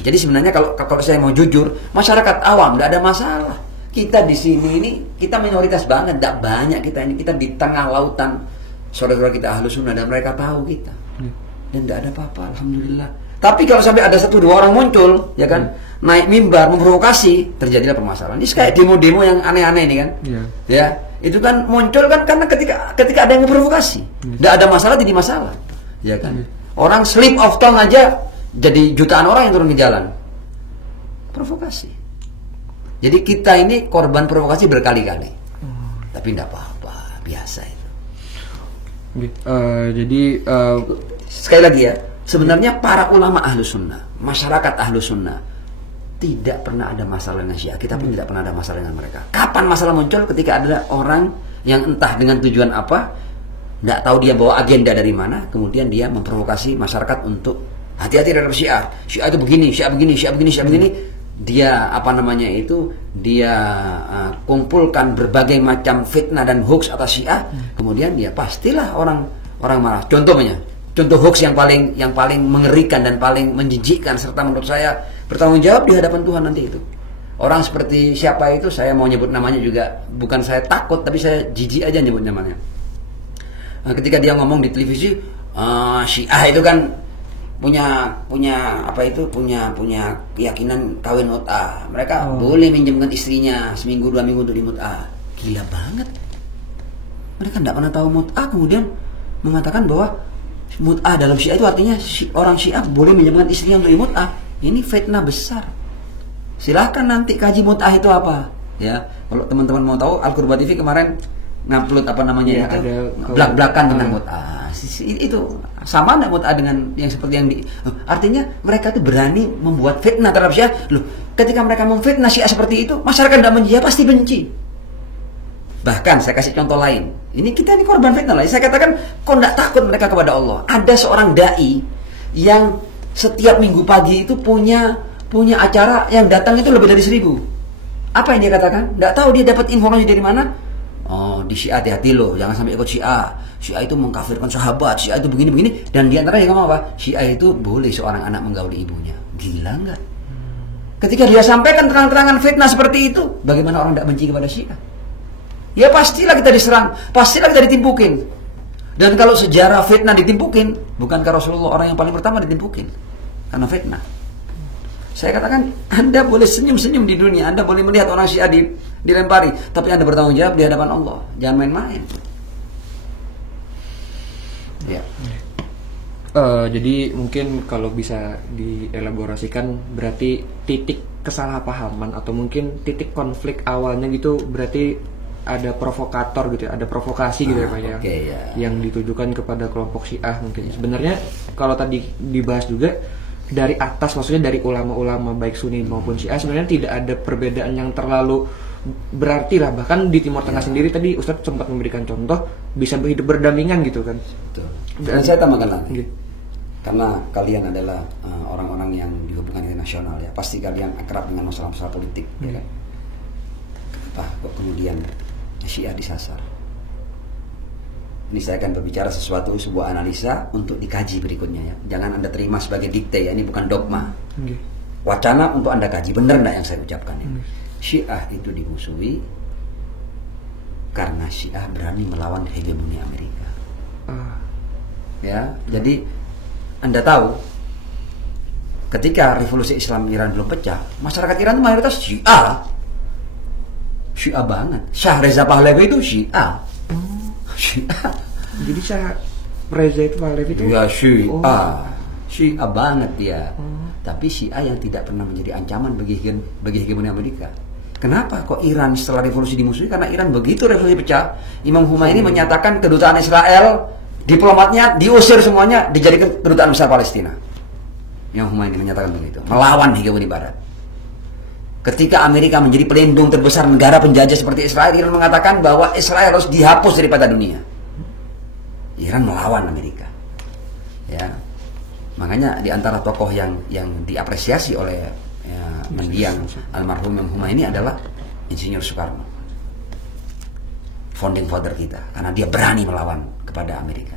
Jadi sebenarnya kalau saya mau jujur, masyarakat awam tidak ada masalah. Kita di sini ini kita minoritas banget, tidak banyak kita ini. Kita di tengah lautan. Saudara-saudara kita Ahlus Sunnah dan mereka tahu kita. Dan tidak ada apa-apa, alhamdulillah. Tapi kalau sampai ada 1-2 orang muncul, ya kan, naik mimbar memprovokasi, terjadilah permasalahan. Ini kayak demo-demo yang aneh-aneh ini kan. Ya, itu kan muncul kan karena ketika ada yang memprovokasi. Tidak ada masalah jadi masalah. Ya kan. Orang slip of tongue aja jadi jutaan orang yang turun ke jalan. Provokasi. Jadi kita ini korban provokasi berkali-kali. Tapi tidak apa-apa, biasa itu. Jadi sekali lagi ya, Sebenarnya para ulama ahlu sunnah, masyarakat ahlu sunnah tidak pernah ada masalah dengan Syiah. Kita pun tidak pernah ada masalah dengan mereka. Kapan masalah muncul? Ketika ada orang yang entah dengan tujuan apa, tidak tahu dia bawa agenda dari mana, kemudian dia memprovokasi masyarakat untuk hati-hati terhadap Syiah. Syiah itu begini, Syiah begini, Syiah begini, Syiah begini. Dia dia kumpulkan berbagai macam fitnah dan hoax atas Syiah. Kemudian dia pastilah orang marah. Contoh hoax yang paling mengerikan dan paling menjijikkan serta menurut saya bertanggung jawab di hadapan Tuhan nanti itu. Orang seperti siapa itu, saya mau nyebut namanya juga bukan saya takut, tapi saya jijik aja nyebut namanya. Ketika dia ngomong di televisi, Syiah itu kan punya keyakinan kawin mut'ah. Mereka boleh minjemkan istrinya seminggu 2 minggu untuk di mut'ah. Gila banget. Mereka tidak pernah tahu mut'ah, kemudian mengatakan bahwa mut'ah dalam Syiah itu artinya orang Syiah boleh minjemkan istrinya untuk di mut'ah. Ini fitnah besar. Silahkan nanti kaji mut'ah itu apa. Ya, kalau teman-teman mau tahu, Al-Qurba TV kemarin ngupload belak-belakan tentang mut'ah. Itu sama enggak mut'ah dengan yang seperti yang artinya mereka itu berani membuat fitnah terhadap Syiah. Loh, ketika mereka memfitnah Syiah seperti itu, masyarakat tidak benci, ya pasti benci. Bahkan saya kasih contoh lain. Ini korban fitnah lah. Saya katakan, kok tidak takut mereka kepada Allah? Ada seorang dai yang setiap minggu pagi itu punya acara yang datang itu lebih dari 1000. Apa yang dia katakan? Tidak tahu dia dapat informasi dari mana. Oh, di Syiah hati-hati loh, jangan sampai ikut Syiah. Syiah itu mengkafirkan sahabat, Syiah itu begini-begini. Dan di antara yang ngomong apa? Syiah itu boleh seorang anak menggauli ibunya. Gila nggak? Ketika dia sampaikan terang-terangan fitnah seperti itu, bagaimana orang tidak benci kepada Syiah? Ya pastilah kita diserang, pastilah kita ditimpukin. Dan kalau sejarah fitnah ditimpukin, bukankah Rasulullah orang yang paling pertama ditimpukin? Karena fitnah. Saya katakan, Anda boleh senyum-senyum di dunia, Anda boleh melihat orang Syiah dilempari, tapi Anda bertanggung jawab di hadapan Allah. Jangan main-main. Ya. Jadi mungkin kalau bisa dielaborasikan, berarti titik kesalahpahaman atau mungkin titik konflik awalnya gitu, berarti ada provokator gitu ya, ada provokasi gitu ya Pak ya, yang ditujukan kepada kelompok Syiah mungkin. Sebenarnya kalau tadi dibahas juga dari atas, maksudnya dari ulama-ulama baik Sunni maupun Syiah, sebenarnya tidak ada perbedaan yang terlalu berarti lah. Bahkan di Timur Tengah sendiri tadi Ustadz sempat memberikan contoh bisa hidup berdampingan gitu kan. Betul. Dan saya tambahkan lagi, karena kalian adalah orang-orang yang di hubungan internasional ya, pasti kalian akrab dengan masalah-masalah politik. Ya kan? Kok kemudian Syiah disasar? Ini saya akan berbicara sebuah analisa untuk dikaji berikutnya ya. Jangan Anda terima sebagai dikte ya, ini bukan dogma. Wacana untuk Anda kaji, benar enggak yang saya ucapkan ini? Syiah itu dimusuhi karena Syiah berani melawan hegemoni Amerika. Ya, jadi Anda tahu ketika revolusi Islam Iran belum pecah, masyarakat Iran itu mayoritas Syiah banget. Shah Reza Pahlavi itu Syiah. Syiah. Jadi Shah Reza itu Pahlavi itu ya Syiah. Syiah banget dia. Tapi Syiah yang tidak pernah menjadi ancaman bagi hegemoni Amerika. Kenapa kok Iran setelah revolusi dimusuhi? Karena Iran begitu revolusi pecah, Imam Khomeini menyatakan kedutaan Israel, diplomatnya diusir semuanya, dijadikan kedutaan besar Palestina. Imam Khomeini menyatakan begitu, melawan hegemoni Barat. Ketika Amerika menjadi pelindung terbesar negara penjajah seperti Israel, Iran mengatakan bahwa Israel harus dihapus daripada dunia. Iran melawan Amerika. Ya, makanya di antara tokoh yang diapresiasi oleh mendiang almarhum Imam Khomeini adalah Insinyur Soekarno, founding father kita, karena dia berani melawan kepada Amerika.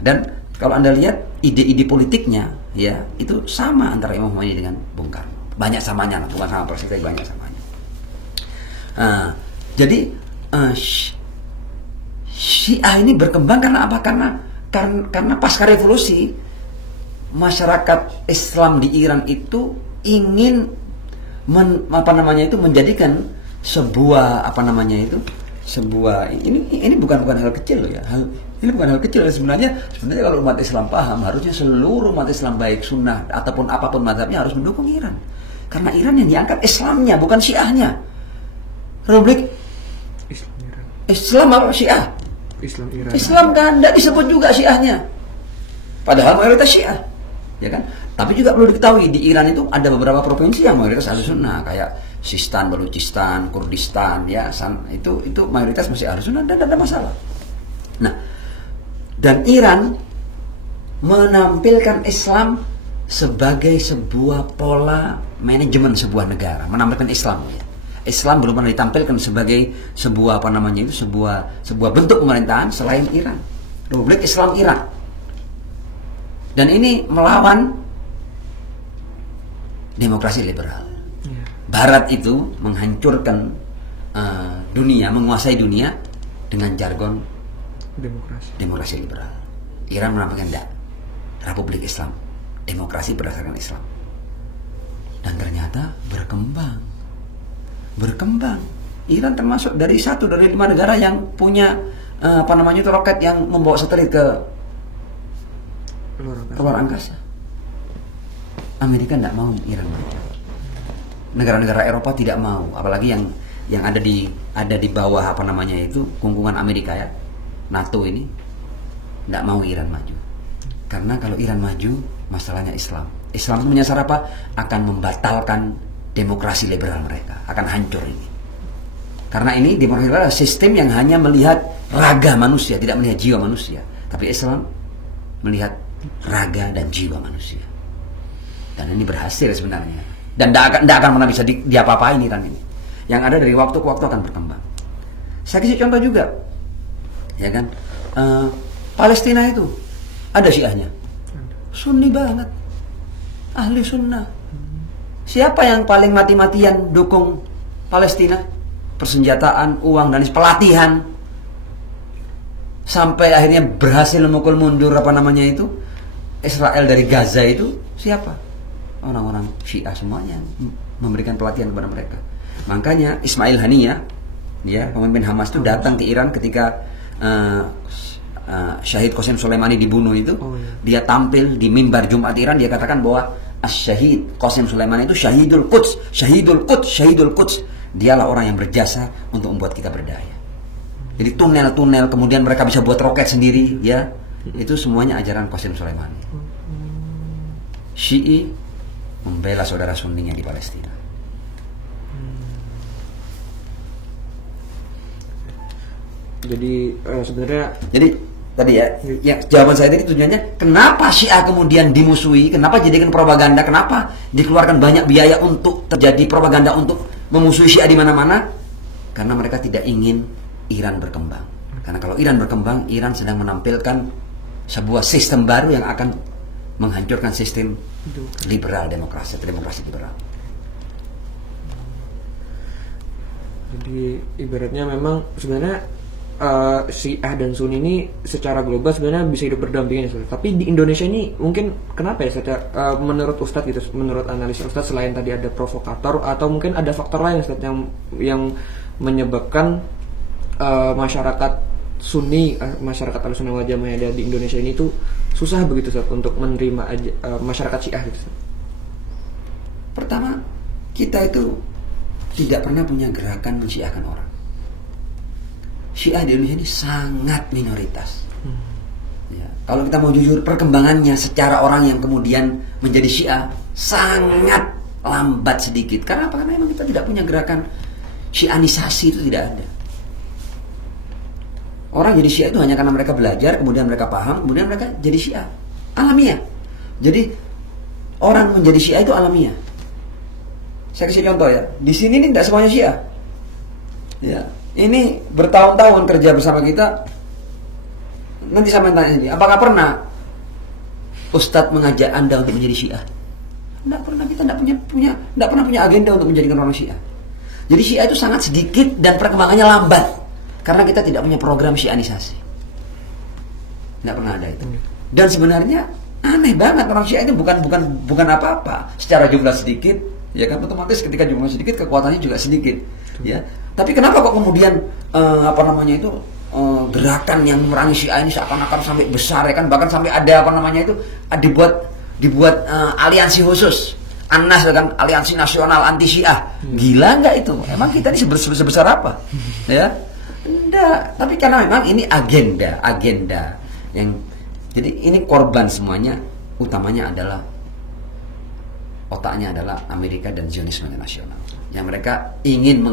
Dan kalau Anda lihat ide-ide politiknya, ya itu sama antara Imam Khomeini dengan Bung Karno. Banyak samanya, bukan sama persis, tapi banyak samanya. Jadi Syiah ini berkembang karena apa? Karena pasca revolusi masyarakat Islam di Iran itu ingin menjadikan sebuah ini bukan hal kecil loh ya. Ini bukan hal kecil sebenarnya kalau umat Islam paham, harusnya seluruh umat Islam baik sunnah ataupun apapun mazhabnya harus mendukung Iran. Karena Iran yang diangkat Islamnya, bukan Syiahnya. Republik Islam apa Syiah? Islam Iran. Islam kan tidak disebut juga Syiahnya. Padahal mayoritas Syiah, ya kan? Tapi juga perlu diketahui di Iran itu ada beberapa provinsi yang mayoritas Ahlus Sunnah, kayak Sistan, Baluchistan, Kurdistan, ya, itu mayoritas masih Ahlus Sunnah dan tidak ada masalah. Nah, dan Iran menampilkan Islam sebagai sebuah pola manajemen sebuah negara, menampilkan Islam, ya. Islam belum pernah ditampilkan sebagai sebuah sebuah bentuk pemerintahan selain Iran, Republik Islam Iran. Dan ini melawan demokrasi liberal. Barat itu menghancurkan dunia, menguasai dunia dengan jargon demokrasi liberal. Iran menampilkan tidak, Republik Islam, demokrasi berdasarkan Islam. Dan ternyata berkembang. Iran termasuk dari 5 negara yang punya roket yang membawa satelit ke luar angkasa. Amerika tidak mau Iran maju. Negara-negara Eropa tidak mau, apalagi yang ada di bawah gungkungan Amerika, ya, NATO ini tidak mau Iran maju. Karena kalau Iran maju, masalahnya Islam. Islam itu menyasar apa? Akan membatalkan demokrasi liberal mereka, akan hancur ini. Karena ini demokrasi liberal adalah sistem yang hanya melihat raga manusia, tidak melihat jiwa manusia. Tapi Islam melihat raga dan jiwa manusia. Dan ini berhasil sebenarnya. Dan tidak akan pernah bisa diapa-apain Iran ini. Yang ada dari waktu ke waktu akan berkembang. Saya kasih contoh juga, ya kan? Palestina itu ada Syiahnya, Sunni banget, ahli sunnah. Siapa yang paling mati-matian dukung Palestina? Persenjataan, uang, dan pelatihan, sampai akhirnya berhasil memukul mundur Israel dari Gaza itu siapa? Orang-orang Syiah semuanya memberikan pelatihan kepada mereka. Makanya Ismail Haniyah, ya, pemimpin Hamas itu datang ke Iran ketika Syahid Qasem Soleimani dibunuh itu. Dia tampil di mimbar Jumat Iran, dia katakan bahwa Syahid Qasem Soleimani itu Syahidul Quds. Dialah orang yang berjasa untuk membuat kita berdaya. Jadi tunel-tunel, kemudian mereka bisa buat roket sendiri, ya. Itu semuanya ajaran Qasem Soleimani. Syi'i membela saudara Sunninya di Palestina. Jadi sebenarnya tadi ya jawaban saya tadi tujuannya kenapa Syiah kemudian dimusuhi, kenapa jadikan propaganda, kenapa dikeluarkan banyak biaya untuk terjadi propaganda untuk memusuhi Syiah di mana-mana? Karena mereka tidak ingin Iran berkembang. Karena kalau Iran berkembang, Iran sedang menampilkan sebuah sistem baru yang akan menghancurkan sistem liberal, demokrasi liberal. Jadi ibaratnya memang sebenarnya Syiah dan Sunni ini secara global sebenarnya bisa hidup berdampingan. Tapi di Indonesia ini mungkin kenapa ya menurut Ustadz gitu, menurut analisa Ustadz, selain tadi ada provokator atau mungkin ada faktor lain Ustadz yang menyebabkan masyarakat Sunni, masyarakat Ahlussunnah wal Jamaah yang ada di Indonesia ini tuh susah begitu Ustadz untuk menerima masyarakat Syiah gitu Ustadz? Pertama, kita itu tidak pernah punya gerakan mensyiahkan orang. Syiah di Indonesia ini sangat minoritas. Ya, kalau kita mau jujur, perkembangannya secara orang yang kemudian menjadi Syiah sangat lambat sedikit. Karena apa? Karena memang kita tidak punya gerakan Syianisasi, itu tidak ada. Orang jadi Syiah itu hanya karena mereka belajar, kemudian mereka paham, kemudian mereka jadi Syiah. Alamiah. Jadi orang menjadi Syiah itu alamiah. Saya kasih contoh ya. Di sini ini tidak semuanya Syiah. Ya, ini bertahun-tahun kerja bersama kita. Nanti saya tanya ini, apakah pernah Ustadz mengajak Anda untuk menjadi Syiah? Tidak pernah. Kita tidak pernah punya agenda untuk menjadikan orang Syiah. Jadi Syiah itu sangat sedikit dan perkembangannya lambat. Karena kita tidak punya program Syianisasi. Tidak pernah ada itu. Dan sebenarnya aneh banget, orang Syiah itu bukan apa-apa. Secara jumlah sedikit, ya kan, otomatis ketika jumlah sedikit kekuatannya juga sedikit, ya. Tapi kenapa kok kemudian gerakan yang memerangi Syiah ini seakan-akan sampai besar, ya kan, bahkan sampai ada dibuat aliansi khusus, ANAS, kan, Aliansi Nasional Anti Syiah. Gila nggak itu? Emang kita ini sebesar apa? Ya, enggak. Tapi karena memang ini agenda yang Jadi ini korban semuanya, utamanya adalah otaknya adalah Amerika dan Zionisme nasional. Yang mereka ingin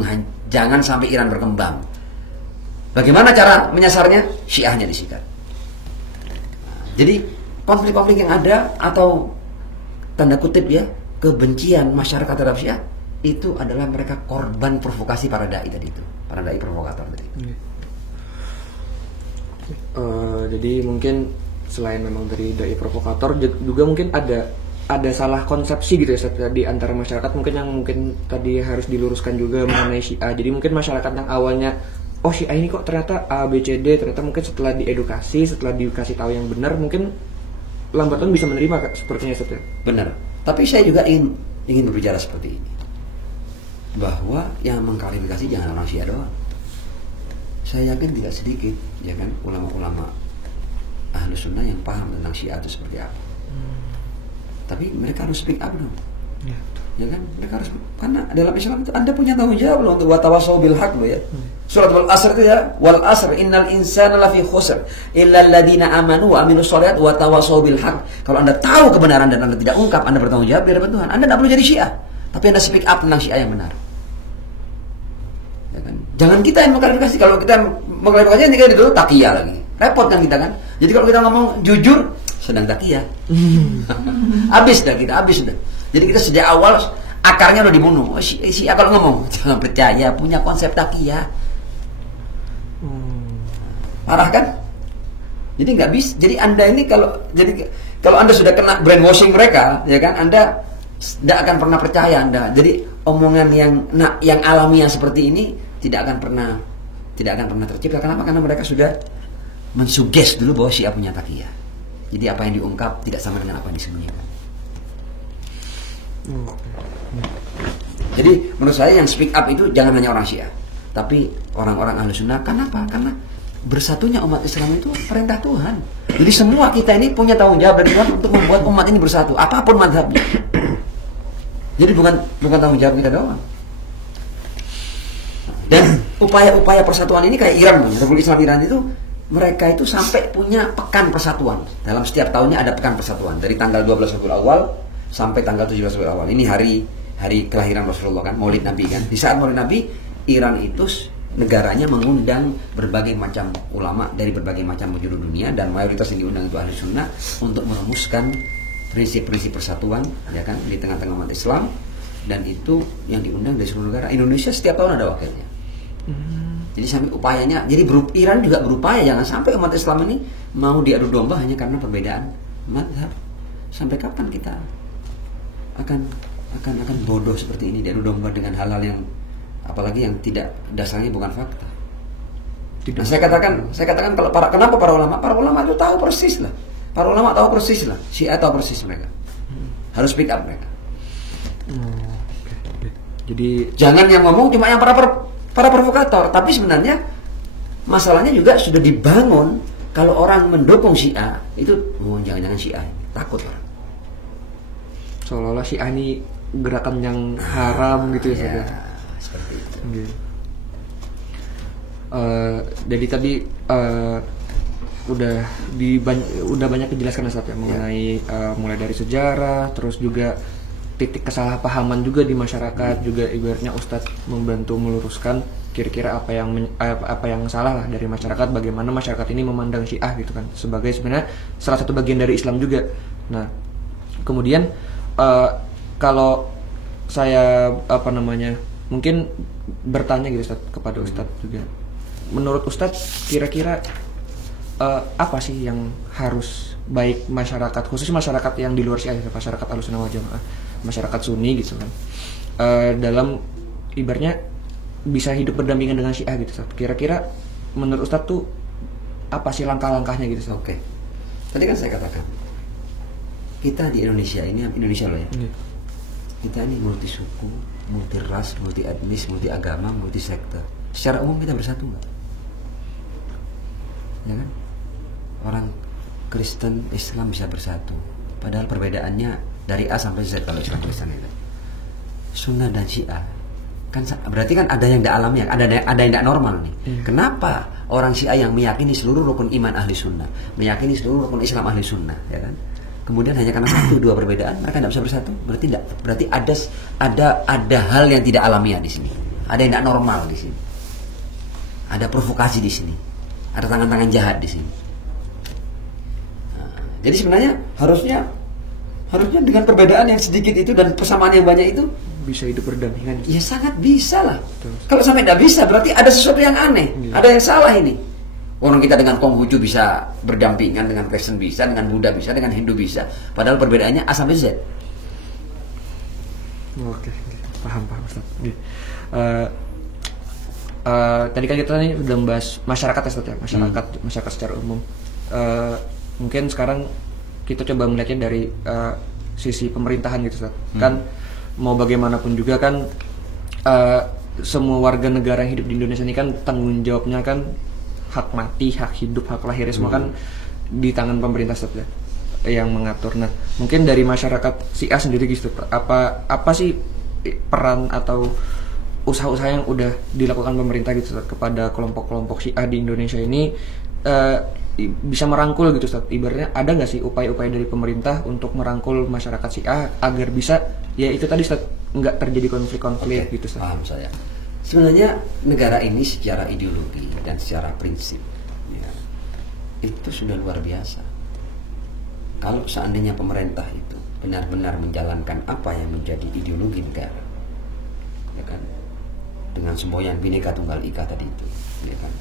jangan sampai Iran berkembang. Bagaimana cara menyasarnya? Syiahnya disikat. Jadi konflik-konflik yang ada atau tanda kutip ya kebencian masyarakat terhadap Syiah itu adalah mereka korban provokasi para dai tadi itu, para dai provokator tadi. Jadi mungkin selain memang dari dai provokator juga mungkin ada salah konsepsi gitu ya Ustaz, di antara masyarakat mungkin yang mungkin tadi harus diluruskan juga mengenai Syiah. Jadi mungkin masyarakat yang awalnya Syiah ini kok ternyata A, B, C, D, ternyata mungkin setelah diedukasi, setelah dikasih tahu yang benar, mungkin lambat laun bisa menerima sepertinya Ustaz. Benar. Tapi saya juga ingin berbicara seperti ini, bahwa yang mengklarifikasi jangan orang Syiah doang. Saya yakin tidak sedikit ya kan ulama-ulama Ahlus Sunnah yang paham tentang Syiah itu seperti apa. Tapi mereka harus speak up dong. Ya kan, mereka harus, karena dalam Islam itu Anda punya tanggung jawab loh untuk watawasau bil haq loh ya. Surat Wal Asr itu ya, Wal Asr innal insana lafi khusr illa alladziina amanu wa amilus shalihat wa tawasau bil haq. Kalau Anda tahu kebenaran dan Anda tidak ungkap, Anda bertanggung jawab di hadapan Tuhan. Anda tidak perlu jadi Syiah, tapi Anda speak up tentang Syiah yang benar. Ya kan? Jangan kita yang mengklarifikasi. Kalau kita mengklarifikasi nanti kita dituduh taqiyah lagi. Repot kan kita kan. Jadi kalau kita ngomong jujur sedang taqiyah. Habis dah kita, habis dah. Jadi kita sejak awal akarnya udah dibunuh. Syiah kalau ngomong jangan percaya, punya konsep taqiyah. Parah kan? Jadi nggak bisa. Jadi Anda ini kalau Anda sudah kena brainwashing mereka, ya kan? Anda tidak akan pernah percaya Anda. Jadi omongan yang alamiah seperti ini tidak akan pernah tercipta. Kenapa? Karena mereka sudah mensuges dulu bahwa Syiah punya taqiyah. Jadi apa yang diungkap tidak sama dengan apa yang disembunyikan. Jadi menurut saya yang speak up itu jangan hanya orang Syiah, tapi orang-orang Ahlus Sunnah. Kenapa? Karena bersatunya umat Islam itu perintah Tuhan. Jadi semua kita ini punya tanggung jawab dari Tuhan untuk membuat umat ini bersatu, apapun mazhabnya. Jadi bukan tanggung jawab kita doang. Dan upaya-upaya persatuan ini kayak Iran, Republik Islam Iran itu, mereka itu sampai punya pekan persatuan. Dalam setiap tahunnya ada pekan persatuan dari tanggal 12 Rabiul Awal sampai tanggal 17 Rabiul Awal. Ini hari kelahiran Rasulullah kan, Maulid Nabi kan. Di saat Maulid Nabi, Iran itu negaranya mengundang berbagai macam ulama dari berbagai macam penjuru dunia, dan mayoritas yang diundang itu Ahlus Sunnah untuk merumuskan prinsip-prinsip persatuan ya kan di tengah-tengah umat Islam, dan itu yang diundang dari seluruh negara. Indonesia setiap tahun ada wakilnya. Jadi sampai upayanya, jadi Iran juga berupaya jangan sampai umat Islam ini mau diadu domba hanya karena perbedaan mazhab. Sampai kapan kita akan bodoh seperti ini, diadu domba dengan hal-hal yang apalagi yang tidak dasarnya bukan fakta. Nah, saya katakan kalau kenapa para ulama itu tahu persis lah. Para ulama tahu persis lah. Syiah tahu persis mereka. Harus pick up mereka. Jadi jangan yang ngomong cuma yang para provokator, tapi sebenarnya masalahnya juga sudah dibangun. Kalau orang mendukung Syiah itu jangan-jangan Syiah, takut orang. Seolah-olah Syiah ini gerakan yang haram gitu ya. Seperti itu. Jadi tadi udah banyak dijelaskan Ustaz ya mengenai mulai dari sejarah, terus juga titik kesalahpahaman juga di masyarakat, juga ibaratnya Ustadz membantu meluruskan kira-kira apa yang salah lah dari masyarakat, bagaimana masyarakat ini memandang Syiah gitu kan sebagai sebenarnya salah satu bagian dari Islam juga. Nah, kemudian kalau saya mungkin bertanya gitu Ustadz kepada Ustadz juga, menurut Ustadz kira-kira apa sih yang harus baik masyarakat, khusus masyarakat yang di luar Syiah, masyarakat Ahlus Sunnah wal Jamaah, masyarakat Sunni gitu kan, dalam ibaratnya bisa hidup berdampingan dengan Syiah gitu Ustaz. Kira-kira menurut Ustaz tuh apa sih langkah-langkahnya gitu Ustaz? Oke. Tadi kan saya katakan kita di Indonesia loh ya. Kita ini multi suku, multi ras, multi etnis, multi agama, multi sekte. Secara umum kita bersatu nggak? Ya kan? Orang Kristen, Islam bisa bersatu. Padahal perbedaannya dari A sampai Z kalau Islam Kristen itu. Sunnah dan Syiah berarti kan ada yang tidak alami, ada yang tidak normal nih. Kenapa orang Syiah yang meyakini seluruh rukun iman ahli sunnah, meyakini seluruh rukun Islam ahli sunnah, ya kan? Kemudian hanya karena satu dua perbedaan mereka tidak bisa bersatu? Berarti tidak. Berarti ada hal yang tidak alamiah di sini. Ada yang tidak normal di sini. Ada provokasi di sini. Ada tangan-tangan jahat di sini. Nah, jadi sebenarnya harusnya dengan perbedaan yang sedikit itu dan persamaan yang banyak itu bisa hidup berdampingan. Ya sangat bisa lah. Kalau sampai tidak bisa berarti ada sesuatu yang aneh. Ada yang salah ini. Orang kita dengan Konghucu bisa berdampingan, dengan Kristen bisa, dengan Buddha bisa, dengan Hindu bisa. Padahal perbedaannya A sampai Z. Oke, paham Ustaz. Tadi kan kita nih udah membahas masyarakat ya Ustaz ya, masyarakat secara umum. Mungkin sekarang kita coba melihatnya dari sisi pemerintahan gitu Ustaz. Kan mau bagaimanapun juga kan semua warga negara yang hidup di Indonesia ini kan tanggung jawabnya kan hak mati, hak hidup, hak lahir semua kan di tangan pemerintah Ustaz ya, yang mengatur. Nah, mungkin dari masyarakat Syiah sendiri gitu, apa sih peran atau usaha-usaha yang udah dilakukan pemerintah gitu Ustaz, kepada kelompok-kelompok Syiah di Indonesia ini bisa merangkul gitu Ustaz. Ibaratnya ada nggak sih upaya-upaya dari pemerintah untuk merangkul masyarakat Syiah agar bisa ya itu tadi Ustaz, nggak terjadi konflik-konflik gitu Ustaz. Paham saya. Sebenarnya negara ini secara ideologi dan secara prinsip ya, itu sudah luar biasa. Kalau seandainya pemerintah itu benar-benar menjalankan apa yang menjadi ideologi negara, ya kan, dengan semboyan Bhinneka Tunggal Ika tadi itu, ya kan,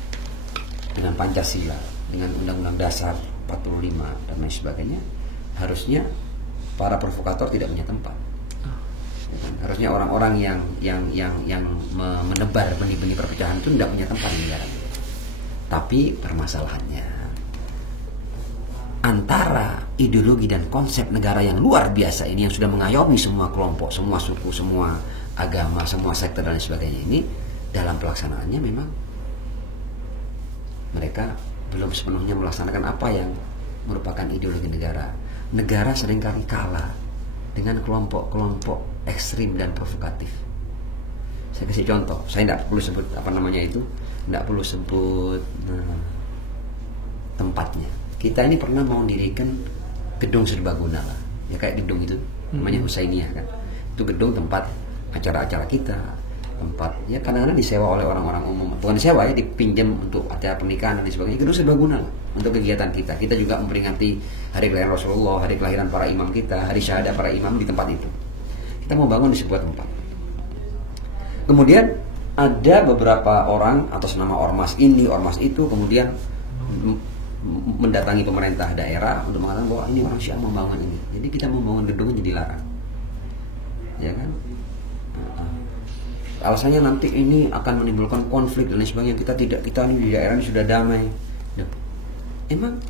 dengan Pancasila, dengan Undang-Undang Dasar 45 dan lain sebagainya, harusnya para provokator tidak punya tempat. Harusnya orang-orang yang menebar benih-benih perpecahan itu tidak punya tempat di negara. Tapi permasalahannya antara ideologi dan konsep negara yang luar biasa ini yang sudah mengayomi semua kelompok, semua suku, semua agama, semua sektor dan sebagainya ini, dalam pelaksanaannya memang mereka belum sepenuhnya melaksanakan apa yang merupakan ideologi negara. Negara seringkali kalah dengan kelompok-kelompok ekstrim dan provokatif. Saya kasih contoh, saya tidak perlu sebut apa namanya itu, tidak perlu sebut tempatnya. Kita ini pernah mau mendirikan gedung serbaguna lah, ya kayak gedung itu namanya Husainiyah kan. Itu gedung tempat acara-acara kita, tempat ya kadang-kadang disewa oleh orang-orang umum, bukan disewa ya, dipinjam untuk acara pernikahan dan sebagainya. Gedung serbaguna lah untuk kegiatan kita. Kita juga memperingati hari kelahiran Rasulullah, hari kelahiran para imam kita, hari syahadah para imam di tempat itu. Kita mau bangun di sebuah tempat. Kemudian ada beberapa orang atas nama ormas ini, ormas itu, kemudian mendatangi pemerintah daerah untuk mengatakan bahwa ini orang Syiah membangun ini. Jadi kita membangun gedungnya dilarang. Ya kan? Alasannya nanti ini akan menimbulkan konflik dan lain sebagainya. Kita ini di daerah ini sudah damai. Emang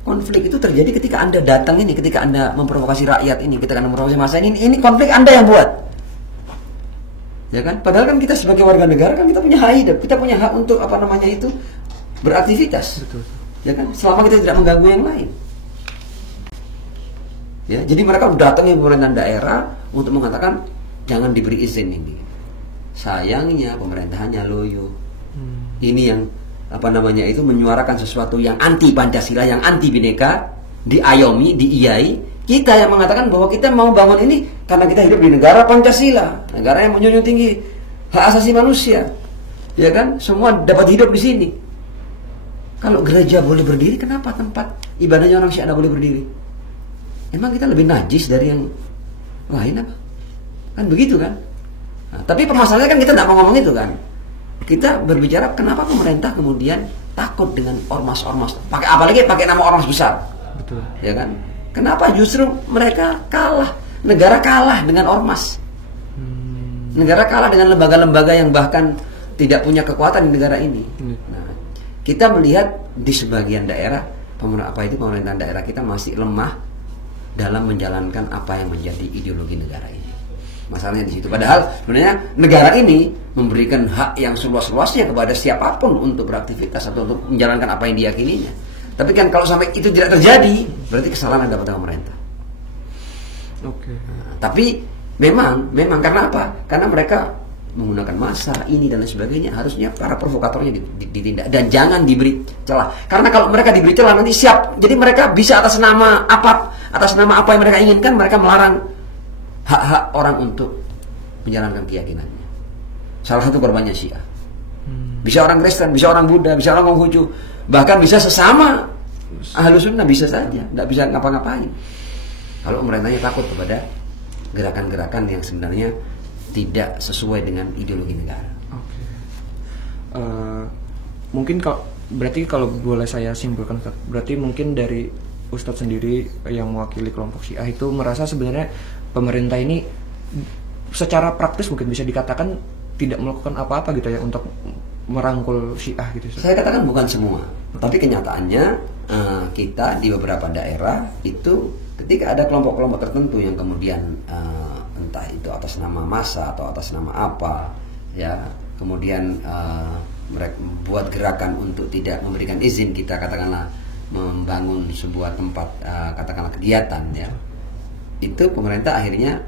konflik itu terjadi ketika Anda datang ini, ketika Anda memprovokasi rakyat ini, ketika Anda memprovokasi massa ini konflik Anda yang buat. Ya kan? Padahal kan kita sebagai warga negara kan kita punya hak hidup, kita punya hak untuk apa namanya itu beraktivitas. Betul. Ya kan? Selama kita tidak mengganggu yang lain. Ya, jadi mereka datangi pemerintahan daerah untuk mengatakan jangan diberi izin ini. Sayangnya pemerintahannya loyo. Ini yang apa namanya itu menyuarakan sesuatu yang anti Pancasila, yang anti Bhinneka, diayomi, diiyai. Kita yang mengatakan bahwa kita mau bangun ini karena kita hidup di negara Pancasila, negara yang menjunjung tinggi hak asasi manusia. Ya kan? Semua dapat hidup di sini. Kalau gereja boleh berdiri, kenapa tempat ibadahnya orang Syiah tidak boleh berdiri? Emang kita lebih najis dari yang lain apa? Kan begitu kan? Nah, tapi permasalahannya kan kita tidak mau ngomong itu kan? Kita berbicara kenapa pemerintah kemudian takut dengan ormas-ormas, apalagi pakai nama ormas besar. Betul. Ya kan? Kenapa justru mereka kalah? Negara kalah dengan ormas. Negara kalah dengan lembaga-lembaga yang bahkan tidak punya kekuatan di negara ini. Nah, kita melihat di sebagian daerah pemerintahan daerah kita masih lemah dalam menjalankan apa yang menjadi ideologi negara ini. Masalahnya di situ. Padahal sebenarnya negara ini memberikan hak yang seluas-luasnya kepada siapapun untuk beraktivitas atau untuk menjalankan apa yang diyakininya. Tapi kan kalau sampai itu tidak terjadi, berarti kesalahan ada pada pemerintah. Oke. Nah, tapi memang karena apa? Karena mereka menggunakan massa ini dan lain sebagainya, harusnya para provokatornya ditindak dan jangan diberi celah. Karena kalau mereka diberi celah nanti siap, jadi mereka bisa atas nama apa yang mereka inginkan, mereka melarang hak-hak orang untuk menjalankan keyakinannya. Salah satu korbannya Syiah. Bisa orang Kristen, bisa orang Buddha, bisa orang Konghucu, bahkan bisa sesama Ahlus Sunnah, bisa saja, tidak bisa ngapa-ngapain. Kalau pemerintahnya takut kepada gerakan-gerakan yang sebenarnya tidak sesuai dengan ideologi negara. Oke. Mungkin berarti kalau boleh saya simpulkan, Ustaz, berarti mungkin dari Ustadz sendiri yang mewakili kelompok Syiah itu merasa sebenarnya pemerintah ini secara praktis mungkin bisa dikatakan tidak melakukan apa-apa gitu ya untuk merangkul Syiah gitu. Saya katakan bukan semua, tapi kenyataannya kita di beberapa daerah itu ketika ada kelompok-kelompok tertentu yang kemudian entah itu atas nama massa atau atas nama apa, ya, kemudian mereka buat gerakan untuk tidak memberikan izin kita katakanlah membangun sebuah tempat katakanlah kegiatan, ya, itu pemerintah akhirnya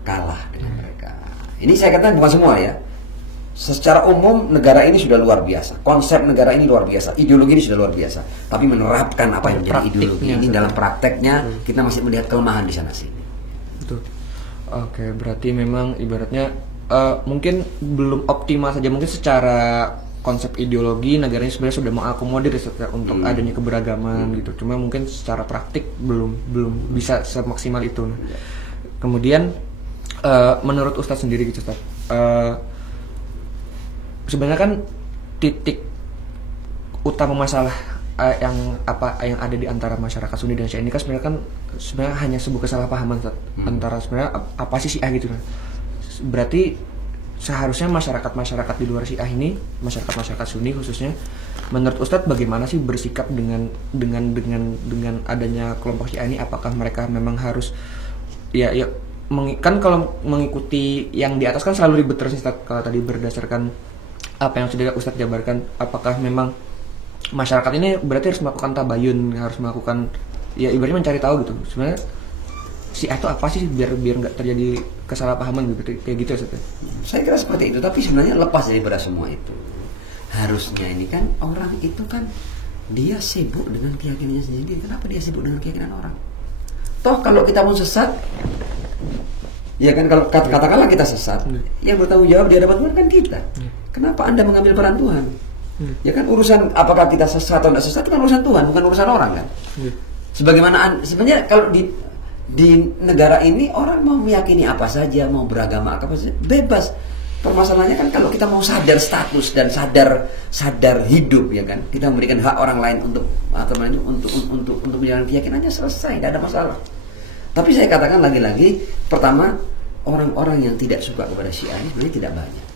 kalah dengan mereka. Ini saya katakan bukan semua ya. Secara umum negara ini sudah luar biasa, konsep negara ini luar biasa, ideologi ini sudah luar biasa. Tapi menerapkan apa yang menjadi ideologi ini dalam prakteknya kita masih melihat kelemahan di sana sini. Betul. Oke, berarti memang ibaratnya mungkin belum optimal saja, mungkin secara konsep ideologi negara ini sebenarnya sudah mengakomodir untuk adanya keberagaman gitu. Cuma mungkin secara praktik belum bisa semaksimal itu. Kemudian menurut Ustadz sendiri gitu, Ustadz, sebenarnya kan titik utama masalah yang ada di antara masyarakat Sunni dan Syiah ini kan sebenarnya hanya sebuah kesalahpahaman, Ustaz, antara sebenarnya apa sih Syiah gitu kan. Berarti seharusnya masyarakat di luar Syiah ini, masyarakat Sunni khususnya, menurut Ustadz bagaimana sih bersikap dengan adanya kelompok Syiah ini? Apakah mereka memang harus kan kalau mengikuti yang di atas kan selalu ribet terus, Ustadz, kalau tadi berdasarkan apa yang sudah Ustadz jabarkan, apakah memang masyarakat ini berarti harus melakukan tabayun, harus melakukan ibaratnya mencari tahu gitu sebenarnya Syiah itu apa sih biar nggak terjadi kesalahpahaman gitu, kayak gitu ya, Ustadz? Saya kira seperti itu, tapi sebenarnya lepas daripada semua itu, harusnya ini kan orang itu kan dia sibuk dengan keyakinannya sendiri. Kenapa dia sibuk dengan keyakinan orang? Toh kalau kita mau sesat, ya kan, kalau katakanlah kita sesat, yang bertanggung jawab di hadapan Tuhan kan kita. Kenapa Anda mengambil peran Tuhan? Ya kan, urusan apakah kita sesat atau tidak sesat itu kan urusan Tuhan, bukan urusan orang kan. Sebagaimana sebenarnya kalau di negara ini orang mau meyakini apa saja, mau beragama apa saja, bebas. Permasalahannya kan kalau kita mau sadar status dan sadar hidup, ya kan, kita memberikan hak orang lain untuk menjalankan keyakinannya, selesai, tidak ada masalah. Tapi saya katakan lagi-lagi, pertama, orang-orang yang tidak suka kepada Syiah ini sebenarnya tidak banyak.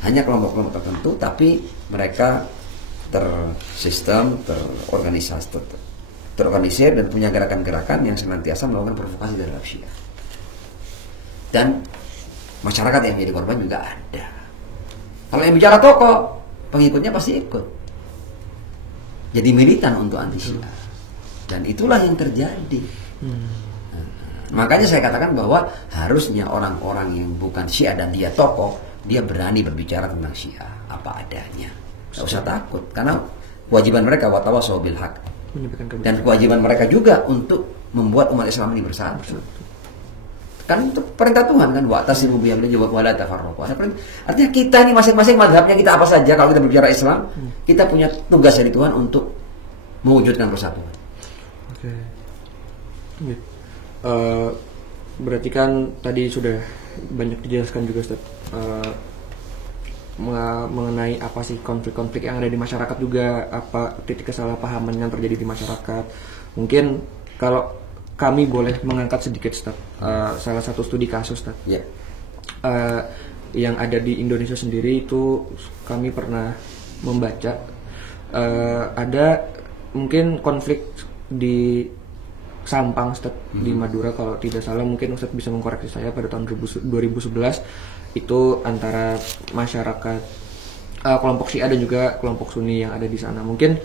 Hanya kelompok-kelompok tertentu, tapi mereka tersistem, terorganisir dan punya gerakan-gerakan yang senantiasa melakukan provokasi terhadap Syiah. Dan masyarakat yang menjadi korban juga ada. Kalau yang bicara tokoh, pengikutnya pasti ikut. Jadi militan untuk anti Syiah. Dan itulah yang terjadi. Makanya saya katakan bahwa harusnya orang-orang yang bukan Syiah dan dia tokoh, dia berani berbicara tentang Syiah apa adanya. Tidak usah takut, karena kewajiban mereka watawasau bil haq. Dan kewajiban mereka juga untuk membuat umat Islam ini bersatu. Kan untuk perintah Tuhan kan, wa'tasimu bihablillahi wa la tafarraqu. Artinya kita ini masing-masing mazhabnya kita apa saja, kalau kita berbicara Islam, kita punya tugas dari Tuhan untuk mewujudkan persatuan. Oke. Berarti kan tadi sudah banyak dijelaskan juga, Ustaz, mengenai apa sih konflik-konflik yang ada di masyarakat juga, apa titik kesalahpahaman yang terjadi di masyarakat. Mungkin kalau kami boleh mengangkat sedikit, Ustaz, salah satu studi kasus, Ustaz, yang ada di Indonesia sendiri itu kami pernah membaca ada mungkin konflik di Sampang, Ustaz, di Madura kalau tidak salah, mungkin Ustaz bisa mengkoreksi saya, pada tahun 2011 itu antara masyarakat kelompok Syiah dan juga kelompok Sunni yang ada di sana. Mungkin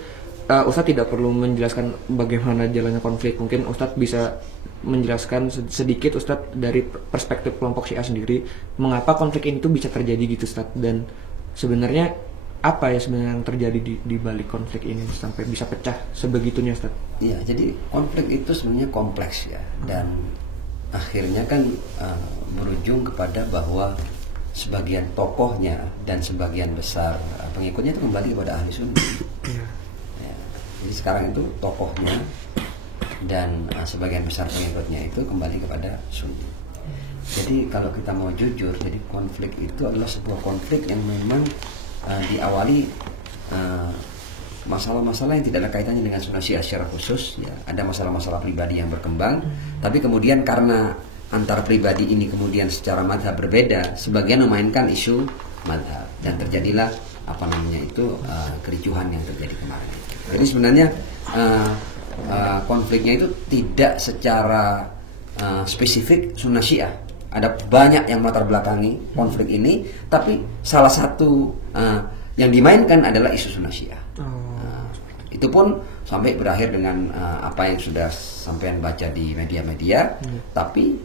Ustadz tidak perlu menjelaskan bagaimana jalannya konflik. Mungkin Ustadz bisa menjelaskan sedikit Ustadz dari perspektif kelompok Syiah sendiri, mengapa konflik ini tuh bisa terjadi gitu Ustadz, dan sebenarnya apa ya sebenarnya yang terjadi di balik konflik ini sampai bisa pecah sebegitunya Ustadz? Iya, jadi konflik itu sebenarnya kompleks ya, dan akhirnya kan berujung kepada bahwa sebagian tokohnya dan sebagian besar pengikutnya itu kembali kepada ahli sunnah. Ya, jadi sekarang itu tokohnya dan sebagian besar pengikutnya itu kembali kepada sunni. Jadi kalau kita mau jujur, jadi konflik itu adalah sebuah konflik yang memang diawali masalah-masalah yang tidak ada kaitannya dengan sunnah Syiah secara khusus. Ya, ada masalah-masalah pribadi yang berkembang, tapi kemudian karena antar pribadi ini kemudian secara madhab berbeda, sebagian memainkan isu madhab, dan terjadilah kericuhan yang terjadi kemarin. Jadi sebenarnya konfliknya itu tidak secara spesifik sunnah Syiah. Ada banyak yang melatar belakangi konflik ini, tapi salah satu yang dimainkan adalah isu sunnah Syiah. Itu pun sampai berakhir dengan apa yang sudah sampean baca di media-media, tapi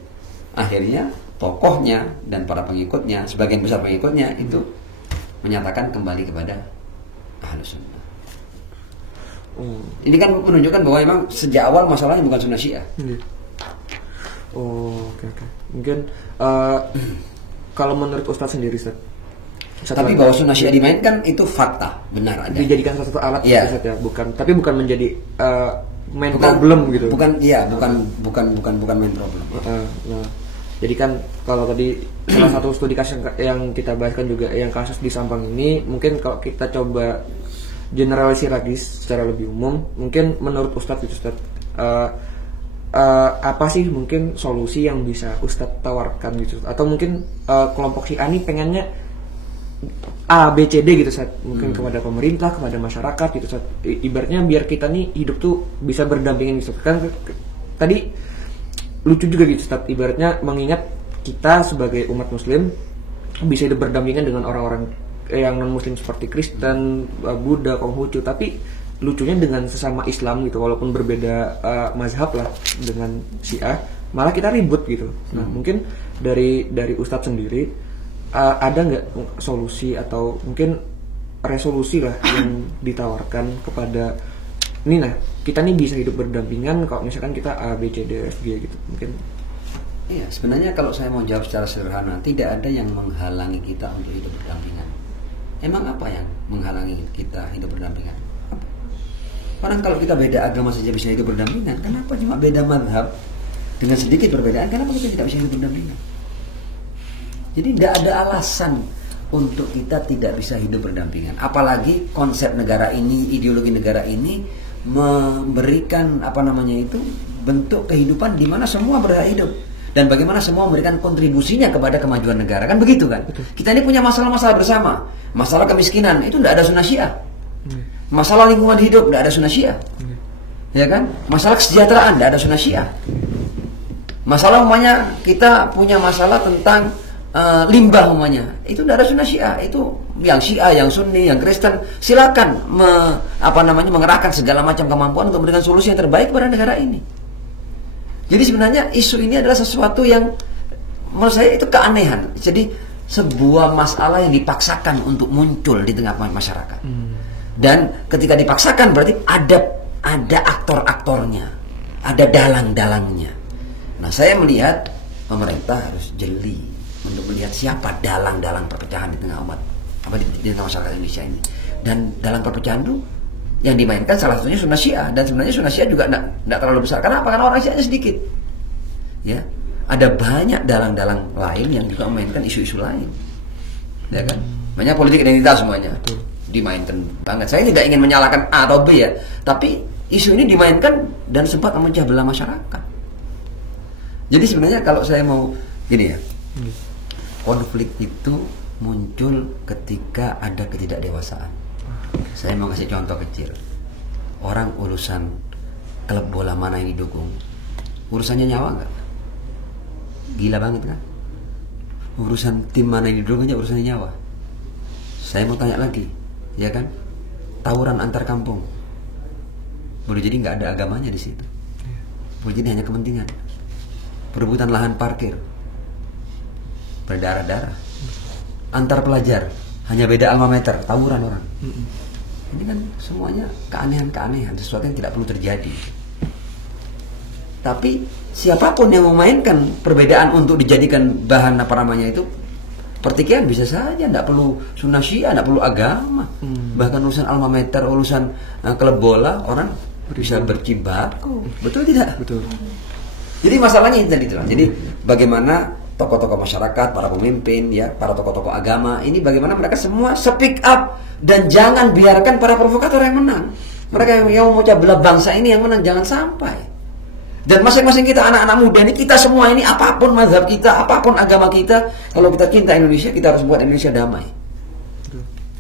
akhirnya tokohnya dan para pengikutnya, sebagian besar pengikutnya itu menyatakan kembali kepada Ahlus Sunnah. Ini kan menunjukkan bahwa memang sejak awal masalahnya bukan sunnah Syiah. Oke. Mungkin kalau menurut Ustadz sendiri, Ustadz, tapi bahwa sunnah Syiah dimainkan itu fakta, benar ada. Dijadikan salah satu alat, ya. Ustadz, ya, tapi bukan menjadi main problem gitu. Bukan main problem. Nah, jadi kan kalau tadi salah satu studi kasus yang kita bahas kan juga yang kasus di Sampang ini, mungkin kalau kita coba generalisir lagi secara lebih umum, mungkin menurut Ustadz itu Ustadz, apa sih mungkin solusi yang bisa Ustadz tawarkan gitu, atau mungkin kelompok Syiah ini pengennya A, B, C, D gitu Ustadz, mungkin kepada pemerintah, kepada masyarakat gitu Ustadz, ibaratnya biar kita nih hidup tuh bisa berdampingan gitu kan. Tadi lucu juga gitu Ustadz, ibaratnya mengingat kita sebagai umat muslim bisa hidup berdampingan dengan orang-orang yang non muslim seperti Kristen, Buddha, Konghucu, tapi lucunya dengan sesama Islam gitu, walaupun berbeda mazhab lah dengan Syiah, malah kita ribut gitu. Nah, mungkin dari Ustadz sendiri ada nggak solusi atau mungkin resolusi lah yang ditawarkan kepada ini, nah kita nih bisa hidup berdampingan kalau misalkan kita A, B, C, D, F, G gitu mungkin. Iya, sebenarnya kalau saya mau jawab secara sederhana, tidak ada yang menghalangi kita untuk hidup berdampingan. Emang apa yang menghalangi kita hidup berdampingan? Orang kalau kita beda agama saja bisa hidup berdampingan, kenapa cuma beda mazhab dengan sedikit perbedaan, kenapa kita tidak bisa hidup berdampingan? Jadi tidak ada alasan untuk kita tidak bisa hidup berdampingan. Apalagi konsep negara ini, ideologi negara ini memberikan bentuk kehidupan di mana semua berhak hidup dan bagaimana semua memberikan kontribusinya kepada kemajuan negara, kan begitu kan? Betul. Kita ini punya masalah-masalah bersama. Masalah kemiskinan itu tidak ada sunnah Syiah. Masalah lingkungan hidup tidak ada sunnah Syiah. Ya kan? Masalah kesejahteraan tidak ada sunnah Syiah. Masalah umpamanya kita punya masalah tentang limbah umpamanya, itu tidak ada sunnah Syiah. Itu yang Syiah, yang Sunni, yang Kristen silakan mengerahkan segala macam kemampuan untuk memberikan solusi yang terbaik pada negara ini. Jadi sebenarnya isu ini adalah sesuatu yang menurut saya itu keanehan. Jadi sebuah masalah yang dipaksakan untuk muncul di tengah masyarakat. Dan ketika dipaksakan berarti ada aktor-aktornya, ada dalang-dalangnya. Nah, saya melihat pemerintah harus jeli untuk melihat siapa dalang-dalang perpecahan di tengah di tengah masyarakat Indonesia ini. Dan dalang perpecahan itu yang dimainkan salah satunya sunnah Syiah, dan sebenarnya sunnah Syiah juga tidak terlalu besar. Kenapa? Karena orang Syiahnya sedikit. Ya, ada banyak dalang-dalang lain yang juga memainkan isu-isu lain. Ya kan? Banyak politik identitas semuanya dimainkan banget. Saya tidak ingin menyalahkan A atau B ya, tapi isu ini dimainkan dan sempat memecah belah masyarakat. Jadi sebenarnya kalau saya mau gini ya, konflik itu muncul ketika ada ketidakdewasaan. Saya mau kasih contoh kecil. Orang urusan klub bola mana yang didukung, urusannya nyawa nggak? Gila banget kan? Urusan tim mana yang didukung aja urusannya nyawa. Saya mau tanya lagi, ya kan? Tawuran antar kampung, Boleh jadi nggak ada agamanya di situ. Boleh jadi hanya kepentingan. Perebutan lahan parkir, berdarah-darah. Antar pelajar, hanya beda alma mater, tawuran orang. Ini kan semuanya keanehan-keanehan, sesuatu yang tidak perlu terjadi. Tapi siapapun yang memainkan perbedaan untuk dijadikan bahan apa namanya itu pertikaian bisa saja, tidak perlu sunnah syiah, tidak perlu agama. Bahkan urusan alma mater, urusan klub bola, orang bisa berjibaku. Betul tidak? Betul. Jadi masalahnya itu tadi. Jadi bagaimana tokoh-tokoh masyarakat, para pemimpin, ya, para tokoh-tokoh agama ini bagaimana mereka semua speak up dan jangan biarkan para provokator yang menang. Mereka yang memecah belah bangsa ini yang menang, jangan sampai. Dan masing-masing kita anak-anak muda ini, kita semua ini apapun mazhab kita, apapun agama kita, kalau kita cinta Indonesia, kita harus buat Indonesia damai.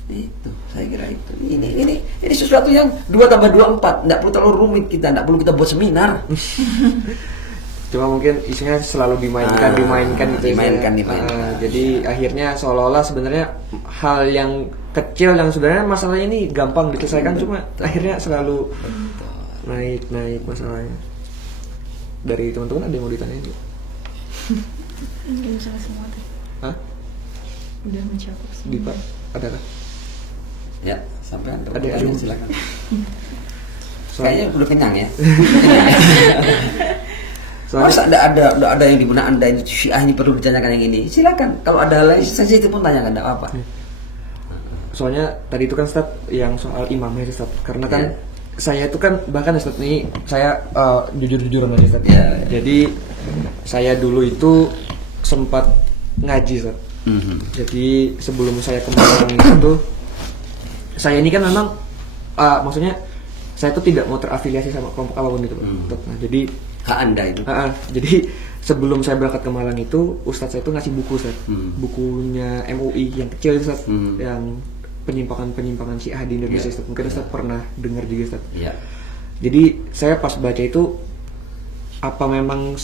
Itu, saya kira itu. Ini sesuatu yang 2 tambah 2 4, tidak perlu terlalu rumit kita, tidak perlu kita buat seminar. Cuma mungkin isinya selalu dimainkan gitu. Dimainkan. Jadi akhirnya seolah-olah sebenarnya hal yang kecil yang sebenarnya masalahnya ini gampang diselesaikan, cuma akhirnya selalu naik masalahnya. Dari teman-teman ada yang mau ditanyain? Udah mencakup semua tadi. Hah? Udah mencakup semua. Dipa, adakah? Ya, sampai Ada yang silakan. Soalnya Kayaknya udah kenyang ya. Soalnya Masa ada yang di benak Anda ini Syiah ini perlu ditanyakan yang ini? Silakan. Kalau ada hal lain sensitif pun tanyakan, tidak apa-apa. soalnya tadi itu kan Ustaz yang soal imamnya Ustaz. Karena kan saya itu kan bahkan Ustaz nih saya jujur-jujuran aja Ustaz. Jadi saya dulu itu sempat ngaji Ustaz. Jadi sebelum saya ke Malang itu saya ini kan memang maksudnya saya tuh tidak mau terafiliasi sama kelompok apapun gitu. Nah, jadi Hak Anda itu. Jadi sebelum saya berangkat ke Malang itu Ustadz saya itu ngasih buku Ustaz. Bukunya MUI yang kecil Ustaz, yang penyimpangan Syiah di Indonesia Ustaz. Mungkin Ustaz pernah dengar juga Ustaz. Jadi saya pas baca itu apa memang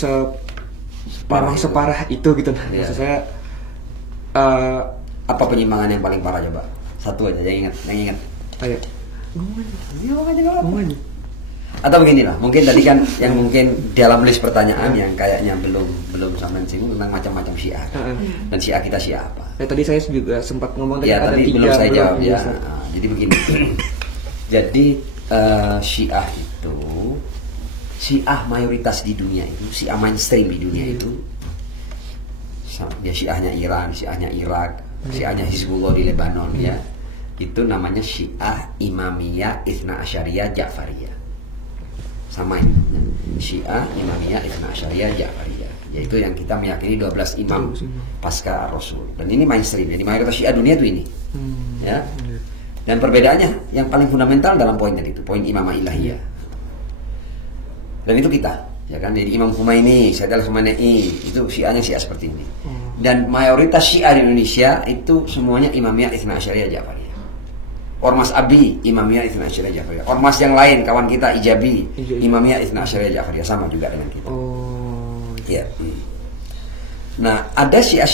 separah itu gitu. Maksud saya apa penyimpangan yang paling parah coba? Satu aja yang ingat. Ayo. Ngomong aja. Atau beginilah, mungkin tadi kan yang mungkin dalam list pertanyaan yang kayaknya belum sampai singgung tentang macam-macam Syiah. Dan Syiah kita Syiah apa? Tadi saya juga sempat ngomong ya, ada tadi 3 belum saya jawab ya. Ustaz. Jadi begini. Jadi Syiah itu Syiah mayoritas di dunia itu, Syiah mainstream di dunia itu. Dia Syiahnya Iran, Syiahnya Irak, Syiahnya Hizbullah di Lebanon ya. Itu namanya Syiah Imamiyah Itsna Asyariyah Ja'fariyah. Sama ini. Syiah Imamiyah Itsna Asyariyah Ja'fariyah. Yaitu yang kita meyakini 12 imam pasca Rasul. Dan ini mainstream. Jadi mayoritas Syiah dunia itu ini. Ya. Dan perbedaannya yang paling fundamental dalam poin tadi itu, poin imamah ilahiyah. Dan itu kita, ya kan? Jadi Imam Khomeini, Said Al-Khamenei, itu Syiahnya Syiah seperti ini. Dan mayoritas Syiah di Indonesia itu semuanya Imamiyah Itsna Asyariyah Ja'fariyah. Ormas Abi, Imamiyah Itsna Asyariyah Ja'fariyah. Ormas yang lain, kawan kita Ijabi, Imamiyah Itsna Asyariyah Ja'fariyah, sama juga dengan kita. Ya. Nah, ada Syiah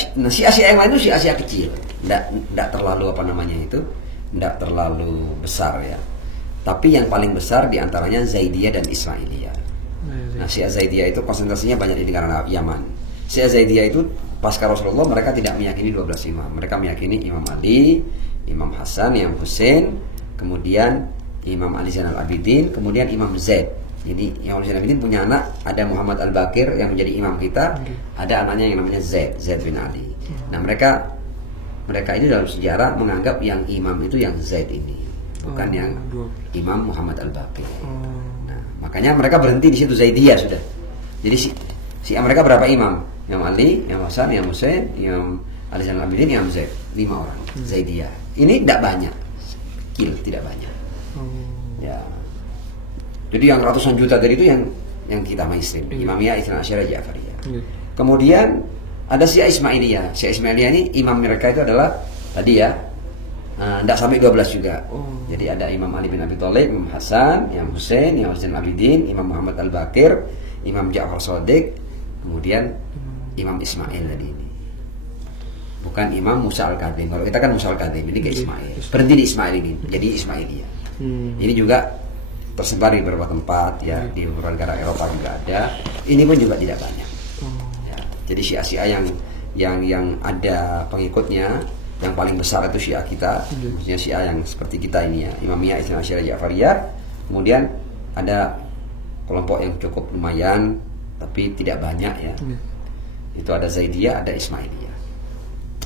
yang lain itu Syiah kecil, tidak terlalu apa namanya itu, tidak terlalu besar ya. Tapi yang paling besar diantaranya Zaidiyah dan Ismailiyah. Nah, Syiah Zaidiyah itu konsentrasinya banyak di negara Yaman. Syiah Zaidiyah itu pasca Rasulullah mereka tidak meyakini 12 imam. Mereka meyakini Imam Ali, Imam Hasan, Imam Hussein, kemudian Imam Ali Zainal Abidin, kemudian Imam Zaid. Jadi Imam Ali Zainal Abidin punya anak, ada Muhammad Al-Baqir yang menjadi imam kita, ada anaknya yang namanya Zaid bin Ali. Nah, mereka ini dalam sejarah menganggap yang imam itu yang Zaid ini, bukan yang Imam Muhammad Al-Baqir. Nah, makanya mereka berhenti di situ, Zaidiyah sudah. Jadi si mereka berapa imam? Imam Ali, Imam Hasan, Imam Hussein, Imam Ali Zainal Abidin, Imam Zaid, 5 orang. Zaidiyah. Ini tidak banyak, tidak banyak. Ya. Jadi yang ratusan juta dari itu yang kita mainstream, Imamiyah Itsna Asyariyah Ja'fariyah. Kemudian ada Syiah Ismailiyah. Syiah Ismailiyah ini imam mereka itu adalah tadi ya, tidak sampai 12 juga. Jadi ada Imam Ali bin Abi Thalib, Imam Hasan, Imam Hussein, Imam Zainal Abidin, Imam Muhammad Al-Baqir, Imam Ja'far Shadiq, kemudian Imam Ismail tadi ini. Bukan Imam Musa Al-Kadhim. Kalau kita kan Musa Al-Kadhim, ini ke Ismail. Berhenti di Ismail ini, jadi Ismailiyah. Ini juga tersebar di beberapa tempat ya, di beberapa negara Eropa juga ada. Ini pun juga tidak banyak. Ya, jadi Syiah yang ada pengikutnya yang paling besar itu Syiah kita, maksudnya Syiah yang seperti kita ini ya, Imamiyah, Itsnai Asyariyah, Ja'fariyah. Kemudian ada kelompok yang cukup lumayan tapi tidak banyak ya. Itu ada Zaidiyah, ada Ismailiyah.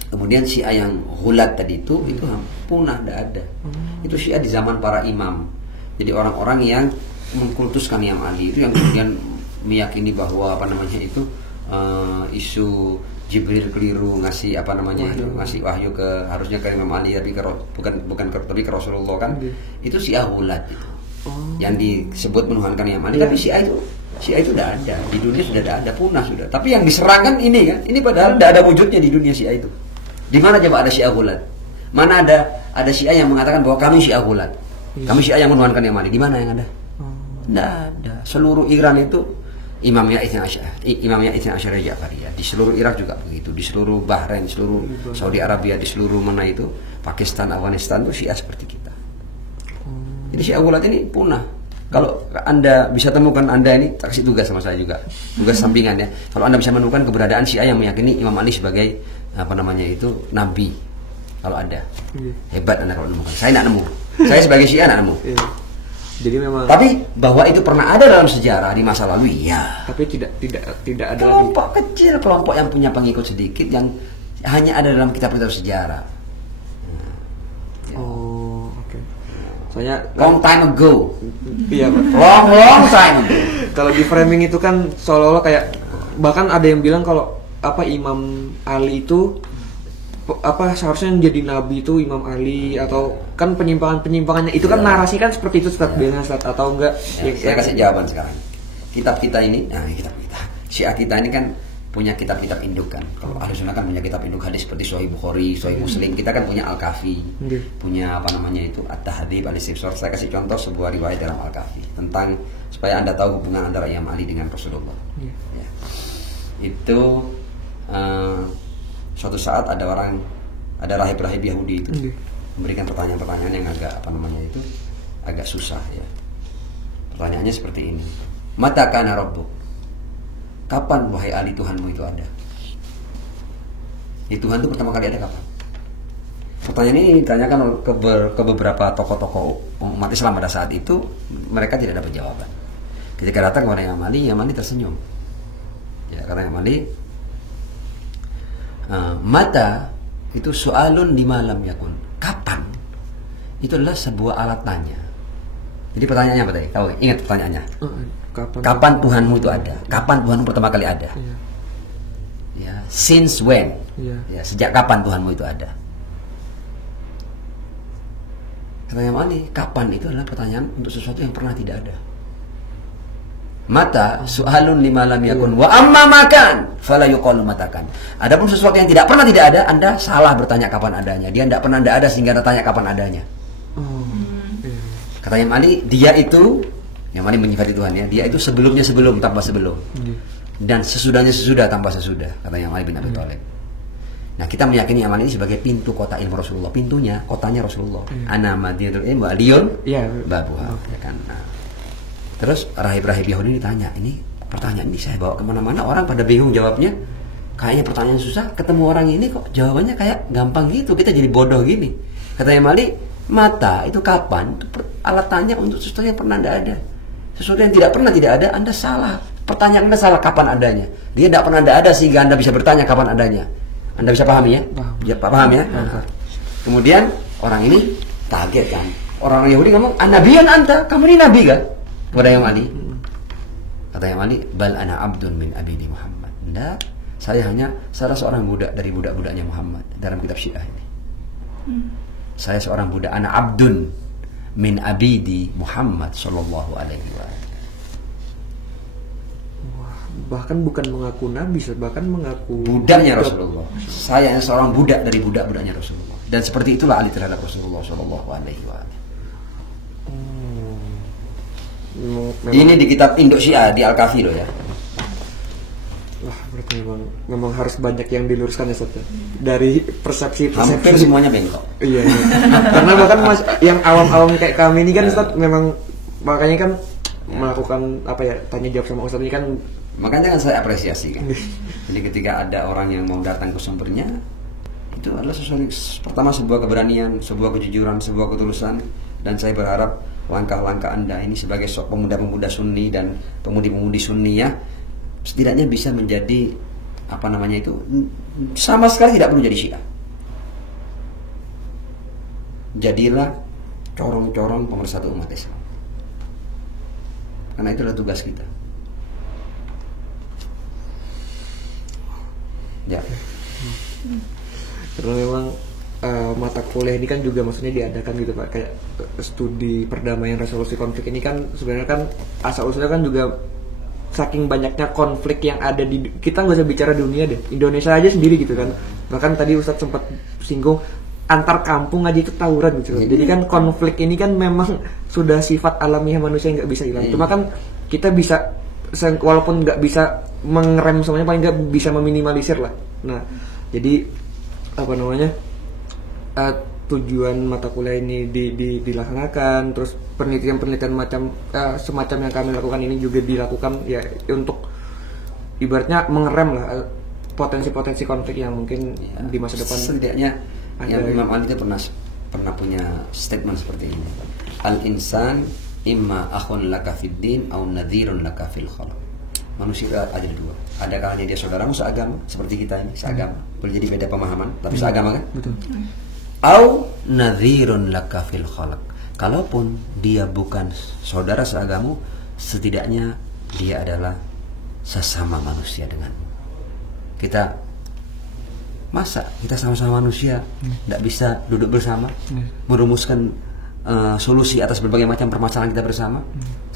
Kemudian Syiah yang Ghulat tadi itu punah, tidak ada. Itu Syiah di zaman para imam. Jadi orang-orang yang mengkultuskan Imam Ali itu yang kemudian meyakini bahwa itu isu Jibril keliru ngasih ngasih wahyu harusnya ke Imam Ali tapi tapi ke Rasulullah kan. Itu Syiah Ghulat itu. Yang disebut menuhankan Imam Ali, tapi Syiah itu tidak ada di dunia, sudah tidak ada, punah sudah. Tapi yang diserangkan ini kan, ini padahal tidak ada wujudnya di dunia Syiah itu. Di mana coba ada Syiah Ghulat? Mana ada Syiah yang mengatakan bahwa kami Syiah Ghulat, kami Syiah yang menuhankan Imam Ali? Di mana yang ada? Tidak ada. Seluruh Iran itu Imamiyah Itsnai Asyariyah Ja'fariyah. Di seluruh Irak juga begitu, di seluruh Bahrain, seluruh Saudi Arabia, di seluruh mana itu Pakistan, Afghanistan itu Syiah seperti kita. Jadi Syiah Ghulat ini punah. Kalau Anda bisa temukan, Anda ini kasih tugas sama saya juga, tugas sampingan ya. Kalau Anda bisa menemukan keberadaan Syiah yang meyakini Imam Ali sebagai nabi, kalau ada, hebat Anda kalau menemukan. Saya tidak nemu. Saya sebagai Syiah tidak nemu. Jadi memang. Tapi bahwa itu pernah ada dalam sejarah di masa lalu, iya. Tapi tidak ada kelompok kecil, kelompok yang punya pengikut sedikit yang hanya ada dalam kitab-kitab sejarah. Oke. Soalnya long time ago. Iya, Pak. Long time. Kalau di framing itu kan seolah-olah kayak, bahkan ada yang bilang kalau Imam Ali itu seharusnya yang jadi nabi itu Imam Ali, atau kan penyimpangannya itu kan narasi kan seperti itu, Ustaz, biasanya Ustaz, atau enggak? Saya kasih jawaban sekarang. Kitab kita ini, kitab kita, Syiah kita ini kan punya kitab-kitab induk kan. Kalau Ahlus Sunnah kan punya kitab induk hadis seperti Sahih Bukhari, Sahih Muslim. Kita kan punya Al-Kafi, punya At-Tahdhib, Al-Istibsar. Saya kasih contoh sebuah riwayat dalam Al-Kafi tentang supaya Anda tahu hubungan antara Imam Ali dengan Rasulullah. Ya. Itu suatu saat ada rahib-rahib Yahudi itu memberikan pertanyaan-pertanyaan yang agak susah ya. Pertanyaannya seperti ini. Mata kana rabbuk? Kapan wahai Ali Tuhanmu itu ada? Tuhan itu pertama kali ada kapan? Pertanyaan ini ditanyakan ke beberapa tokoh-tokoh umat Islam pada saat itu. Mereka tidak dapat jawaban. Ketika datang kepada Imam Ali tersenyum. Ya, karena Imam Ali mata itu soalun di malam yakun. Kapan? Itu adalah sebuah alat tanya. Jadi pertanyaannya apa tadi? Tahu? Ingat pertanyaannya. Kapan Tuhanmu itu ada? Kapan Tuhanmu pertama kali ada? Ya, since when? Ya, sejak kapan Tuhanmu itu ada? Kata Imam Ali, kapan itu adalah pertanyaan untuk sesuatu yang pernah tidak ada. Mata su'alun lima lam yakun wa amma makan fala yuqalu matakan. Adapun sesuatu yang tidak pernah tidak ada, Anda salah bertanya kapan adanya. Dia tidak pernah tidak ada sehingga Anda tanya kapan adanya. Kata Imam Ali, dia itu Imam Ali menyifati Tuhan ya, dia itu sebelumnya sebelum tanpa sebelum. Dan sesudahnya sesudah tanpa sesudah, kata Imam Ali bin Abi Thalib. Nah, kita meyakini Imam Ali sebagai pintu kota ilmu Rasulullah, pintunya kotanya Rasulullah. Ana madinatul ilmi wa aliyun babuha. Ya kan. Nah, terus rahib-rahib Yahudi ditanya, ini pertanyaan ini saya bawa kemana-mana, orang pada bingung jawabnya. Kayaknya pertanyaan susah, ketemu orang ini kok jawabannya kayak gampang gitu, kita jadi bodoh gini. Kata Imam Ali, mata itu kapan? Itu alat tanya untuk sesuatu yang pernah tidak ada. Sesuatu yang tidak pernah tidak ada, Anda salah. Pertanyaan Anda salah kapan adanya. Dia tidak pernah tidak ada sehingga Anda bisa bertanya kapan adanya. Anda bisa pahami ya? Paham ya? Nah. Kemudian orang ini kaget kan. Orang Yahudi ngomong, "An-nabiyyun anta? Kamu ini nabi kan?" Kepada Imam Ali. Kata Imam Ali, "Bal ana abdun min abidi Muhammad." Enggak, saya hanya salah seorang budak dari budak-budaknya Muhammad dalam kitab Syiah ini. Saya seorang budak, ana abdun min abidi Muhammad sallallahu alaihi wasallam. Bahkan bukan mengaku nabi, bahkan mengaku budaknya Rasulullah. Saya seorang budak dari budak-budaknya Rasulullah. Dan seperti itulah Ali terhadap Rasulullah sallallahu alaihi wasallam. Ini di kitab induk Syiah di Al-Kafi loh ya. Wah, berarti memang harus banyak yang diluruskan ya, Ustaz. Dari persepsi hampir semuanya bengkok. Iya. Karena bahkan yang awam-awam kayak kami ini kan, Ustaz, memang makanya kan melakukan apa ya, tanya jawab sama Ustadz ini kan, makanya kan saya apresiasi kan. Jadi ketika ada orang yang mau datang ke sumbernya, itu adalah sesuatu pertama sebuah keberanian, sebuah kejujuran, sebuah ketulusan. Dan saya berharap langkah-langkah Anda ini sebagai pemuda-pemuda Sunni dan pemudi-pemudi Sunni ya, setidaknya bisa menjadi apa namanya itu, sama sekali tidak perlu jadi Syiah. Jadilah corong-corong pemersatu umat Islam, karena itu adalah tugas kita. Ya. Karena memang mata kuliah ini kan juga maksudnya diadakan gitu Pak, kayak studi perdamaian resolusi konflik ini kan sebenarnya kan asal usulnya kan juga saking banyaknya konflik yang ada di, kita nggak usah bicara dunia deh, Indonesia aja sendiri gitu kan. Bahkan tadi Ustadz sempat singgung antar kampung aja itu tawuran gitu. Jadi kan konflik ini kan memang sudah sifat alamiah manusia yang nggak bisa hilang. Cuma kan kita bisa, walaupun nggak bisa mengerem semuanya, paling nggak bisa meminimalisir lah. Nah, jadi apa namanya, tujuan mata kuliah ini dilaksanakan, terus penelitian macam semacam yang kami lakukan ini juga dilakukan ya untuk ibaratnya mengerem lah potensi-potensi konflik yang mungkin di masa depan. Setidaknya yang Imam Ali itu pernah punya statement seperti ini: al insan imma akhun laka fid din au nadhirun laka fil khalq. Manusia ada dua, ada kalanya dia saudaramu seagama seperti kita ini, seagama, boleh jadi beda pemahaman tapi seagama kan. Betul. Au nadhirun laka fil khalq. Kalaupun dia bukan saudara seagamu, setidaknya dia adalah sesama manusia denganmu. Masa kita sama-sama manusia tidak bisa duduk bersama merumuskan solusi atas berbagai macam permasalahan kita bersama?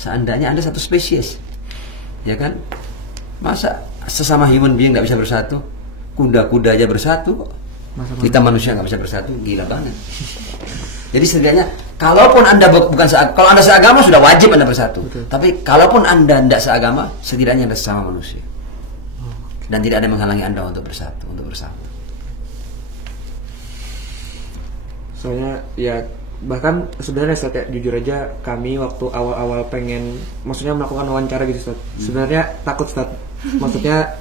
Seandainya Anda satu spesies, ya kan? Masa sesama human being nggak bisa bersatu? Kuda-kuda aja bersatu kok. Kita manusia nggak bisa bersatu, gila banget. Jadi setidaknya kalaupun Anda kalau Anda seagama sudah wajib Anda bersatu. Betul. Tapi kalaupun Anda tidak seagama, setidaknya Anda sesama manusia. Dan tidak ada yang menghalangi Anda untuk bersatu. Soalnya ya bahkan sebenarnya Ustaz, ya, jujur aja kami waktu awal-awal pengen maksudnya melakukan wawancara gitu Ustaz, sebenarnya takut Ustaz. Maksudnya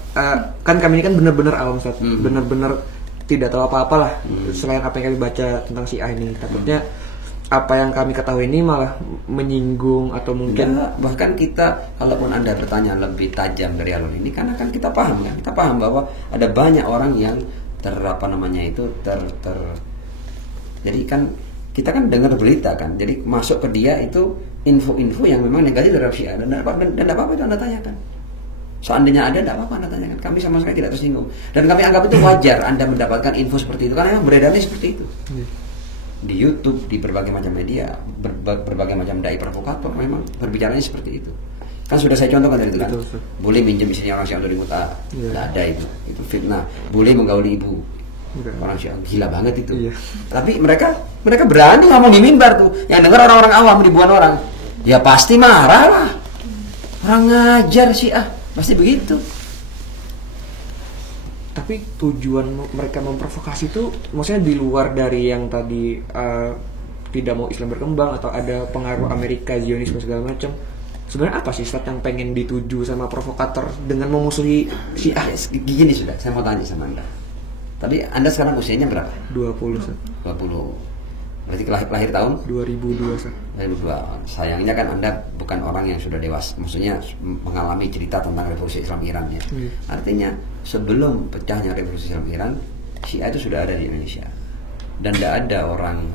kan kami ini kan benar-benar awam Ustaz, benar-benar tidak tahu apa-apa lah selain apa yang kami baca tentang Syiah ini. Takutnya apa yang kami ketahui ini malah menyinggung atau mungkin ya, bahkan kita kalaupun Anda bertanya lebih tajam dari alur ini, karena kan kita paham kan, kita paham bahwa ada banyak orang yang jadi kan kita kan dengar berita kan, jadi masuk ke dia itu info-info yang memang negatif terhadap Syiah, dan tidak apa-apa itu Anda tanyakan. Seandainya ada, tidak apa-apa Anda tanyakan. Kami sama sekali tidak tersinggung, dan kami anggap itu wajar Anda mendapatkan info seperti itu, karena memang beredarnya seperti itu. Di YouTube, di berbagai macam media, berbagai macam dai provokator memang berbicaranya seperti itu. Kan sudah saya contohkan tadi itu kan. Betul. Boleh minjem isinya orang Syiah untuk dimuta, tidak ada itu fitnah. Boleh menggauli ibu, orang Syiah, gila banget itu. Iya. Tapi mereka berani ngomong di mimbar tuh, yang dengar orang-orang awam, ribuan orang, ya pasti marah lah. Orang ngajar Syiah pasti begitu. Tapi tujuan mereka memprovokasi itu maksudnya di luar dari yang tadi tidak mau Islam berkembang atau ada pengaruh Amerika, Zionisme segala macam. Sebenarnya apa sih Ustaz yang pengen dituju sama provokator dengan memusuhi Syiah? Gini sudah, saya mau tanya sama Anda. Tapi Anda sekarang usianya berapa? 20 Ustaz. 20. Berarti lahir tahun 2002 Ustaz. 2002. Sayangnya kan Anda bukan orang yang sudah dewasa, maksudnya mengalami cerita tentang revolusi Islam Iran ya. Artinya sebelum pecahnya revolusi Islam Iran, Syiah itu sudah ada di Indonesia. Dan tidak ada orang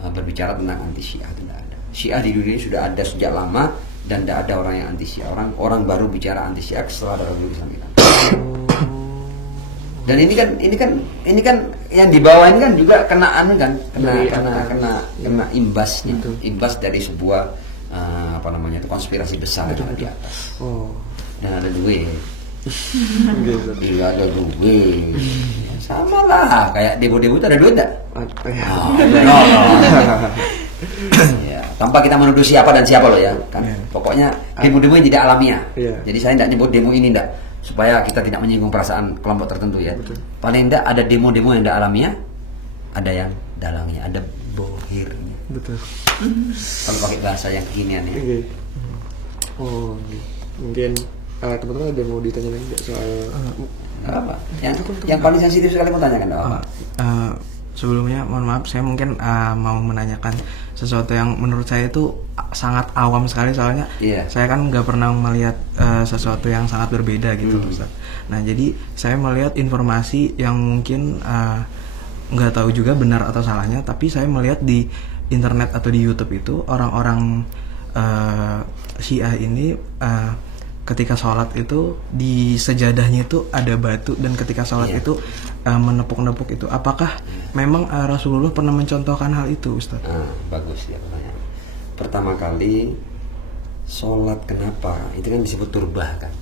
berbicara tentang anti Syiah, itu tidak ada. Syiah di dunia sudah ada sejak lama, dan tidak ada orang yang anti Syiah. Orang baru bicara anti Syiah setelah revolusi Islam Iran. Dan ini kan yang di bawah ini kan juga kena imbasnya, imbas dari sebuah konspirasi besar yang ada di atas. Dan ada duit. Iya, ada duit. Sama lah kayak demo-demo itu ada duit enggak? Ya, tanpa kita menuduh siapa dan siapa loh ya kan. Pokoknya demo-demo yang tidak alamiah. Jadi saya tidak nyebut demo ini enggak, supaya kita tidak menyinggung perasaan kelompok tertentu ya. Paling tidak ada demo-demo yang tidak alamiah, ada yang dalangnya, ada bohirnya. Betul. Kalau pakai bahasa yang kekinian ya. Oke. Oh, mungkin teman-teman ada yang mau ditanya lagi nggak soal Nggak apa. Yang paling sensitif sekali mau tanyakan nggak apa. Sebelumnya mohon maaf, saya mungkin mau menanyakan sesuatu yang menurut saya itu sangat awam sekali, soalnya saya kan nggak pernah melihat sesuatu yang sangat berbeda gitu, Ustaz. Nah, jadi saya melihat informasi yang mungkin nggak tahu juga benar atau salahnya, tapi saya melihat di internet atau di YouTube itu orang-orang Syiah ini ketika sholat itu di sejadahnya itu ada batu, dan ketika sholat itu menepuk-nepuk itu. Apakah memang Rasulullah pernah mencontohkan hal itu, Ustaz? Bagus ya pertanyaan. Pertama kali sholat kenapa? Itu kan disebut turbah kan.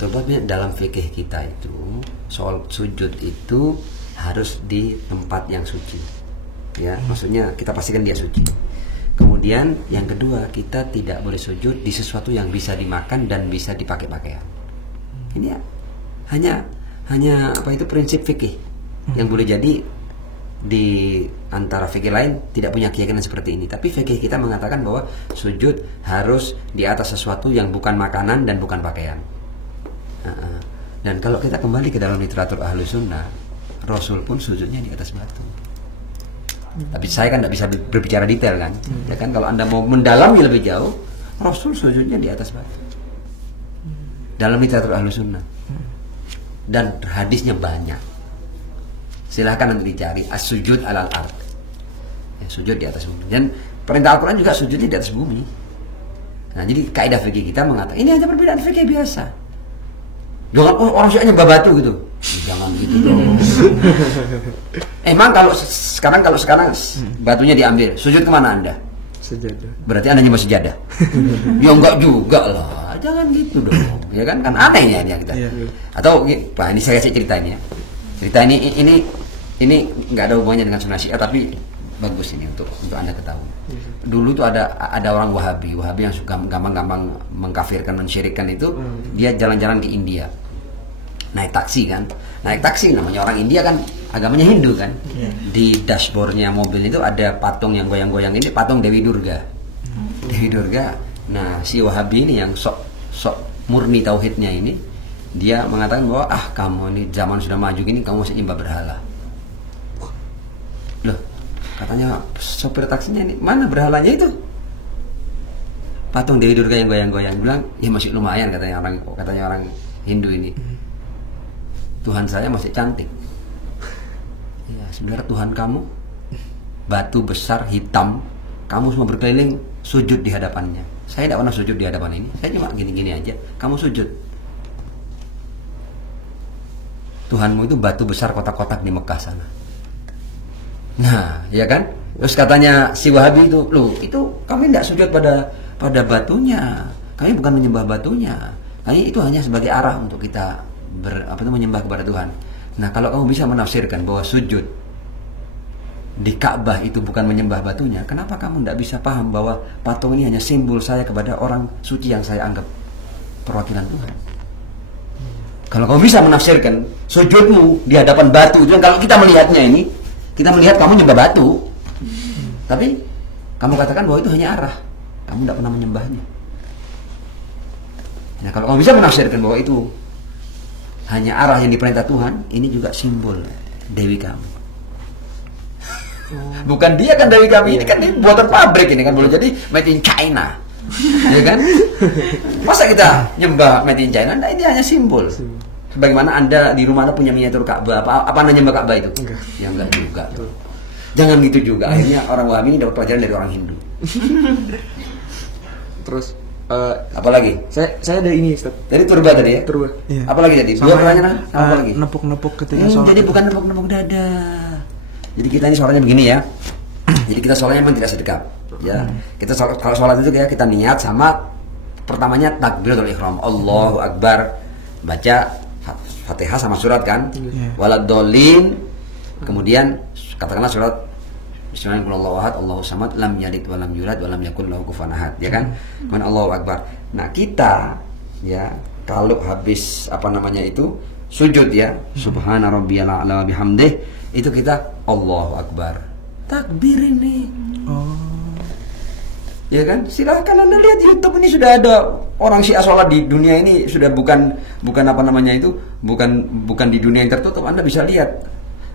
Turbahnya dalam fikih kita itu sujud itu harus di tempat yang suci. Ya, maksudnya kita pastikan dia suci. Kemudian yang kedua, kita tidak boleh sujud di sesuatu yang bisa dimakan dan bisa dipakai pakaian. Ini ya, hanya apa itu prinsip fikih yang boleh jadi di antara fikih lain tidak punya keyakinan seperti ini. Tapi fikih kita mengatakan bahwa sujud harus di atas sesuatu yang bukan makanan dan bukan pakaian. Dan kalau kita kembali ke dalam literatur Ahlus Sunnah, Rasul pun sujudnya di atas batu. Tapi saya kan tidak bisa berbicara detail kan. Ya kan, kalau Anda mau mendalami lebih jauh, Rasul sujudnya di atas batu. Dalam literatur Ahlus Sunnah. Dan hadisnya banyak. Silahkan nanti dicari as-sujud alal ard. Ya, sujud di atas bumi. Dan perintah Al-Quran juga sujudnya di atas bumi. Nah, jadi kaidah fikih kita mengatakan ini hanya perbedaan fikih biasa. Jangan orang Syiah nyembah batu gitu. Jangan gitu dong. Emang kalau sekarang batunya diambil, sujud kemana Anda? sejadah? Berarti Anda nyembah sejadah. Ya enggak juga lah. Jangan gitu dong. Ya kan aneh ya kita. Atau Pak, ini saya cerita ini ya. Cerita ini enggak ada hubungannya dengan sunnah Syiah, tapi bagus ini untuk Anda ketahui. Dulu tuh ada orang Wahabi yang suka gampang-gampang mengkafirkan, mensyirikkan itu. Dia jalan-jalan ke India. Naik taksi, namanya orang India kan agamanya Hindu kan. Di dashboardnya mobil itu ada patung yang goyang-goyang, ini patung Dewi Durga. Dewi Durga. Nah, si Wahabi ini yang sok murni tauhidnya ini, dia mengatakan bahwa kamu ini zaman sudah maju gini, kamu masih nyembah berhala. Loh, katanya sopir taksinya ini, mana berhalanya itu? Patung Dewi Durga yang goyang-goyang. Bilang, ya masih lumayan katanya orang Hindu ini. Tuhan saya masih cantik. Ya, sebenarnya Tuhan kamu batu besar hitam, kamu semua berkeliling sujud di hadapannya. Saya tidak pernah sujud di hadapan ini. Saya cuma gini-gini aja. Kamu sujud. Tuhanmu itu batu besar kotak-kotak di Mekah sana. Nah, ya kan? Terus katanya si Wahabi itu, loh, itu kami tidak sujud pada batunya. Kami bukan menyembah batunya. Kami itu hanya sebagai arah untuk kita menyembah kepada Tuhan. Nah, kalau kamu bisa menafsirkan bahwa sujud di Ka'bah itu bukan menyembah batunya, kenapa kamu tidak bisa paham bahwa patung ini hanya simbol saya kepada orang suci yang saya anggap perwakilan Tuhan? Kalau kamu bisa menafsirkan sujudmu di hadapan batu, itu kalau kita melihatnya ini, kita melihat kamu nyembah batu, tapi kamu katakan bahwa itu hanya arah, kamu tidak pernah menyembahnya. Nah, kalau kamu bisa menafsirkan bahwa itu hanya arah yang diperintah Tuhan, ini juga simbol Dewi kami. Bukan dia kan Dewi kami, ini kan buatan pabrik, ini kan boleh jadi made in China. Ya kan? Masa kita nyembah made in China? Nah, ini hanya simbol. Sebagaimana Anda di rumah Anda punya miniatur Ka'bah, apa Anda nyembah Ka'bah itu? Enggak. Ya enggak juga. Jangan gitu juga. Akhirnya orang Wahabi ini dapat pelajaran dari orang Hindu. Terus apa lagi? Saya ada ini, Ustaz. Dari turba tadi ya? Turba. Iya. Apa lagi tadi? Dua pertanyaan apa lagi? Nepuk-nepuk ketika sholat. Jadi bukan nepuk-nepuk dada. Jadi kita ini suaranya begini ya. Jadi kita sholatnya memang tidak sedekap. Ya. Kita kalau sholat itu kita niat sama pertamanya takbiratul ihram. Allahu Akbar. Baca Fatihah sama surat kan. Waladhdallin. Kemudian katakanlah surat Bismillahirrahmanirrahim. Allahu samad, lam yalid wa lam yulad wa lam yakul lahu kufuwan ahad, ya kan? Kemudian Allahu Akbar. Nah, kita ya kalau habis itu sujud ya, subhana rabbiyal a'la wa bihamdih, itu kita Allahu Akbar. Takbir ini. Ya kan? Silahkan Anda lihat YouTube, ini sudah ada orang Syiah sholat di dunia ini, sudah bukan apa namanya itu, bukan di dunia yang tertutup. Anda bisa lihat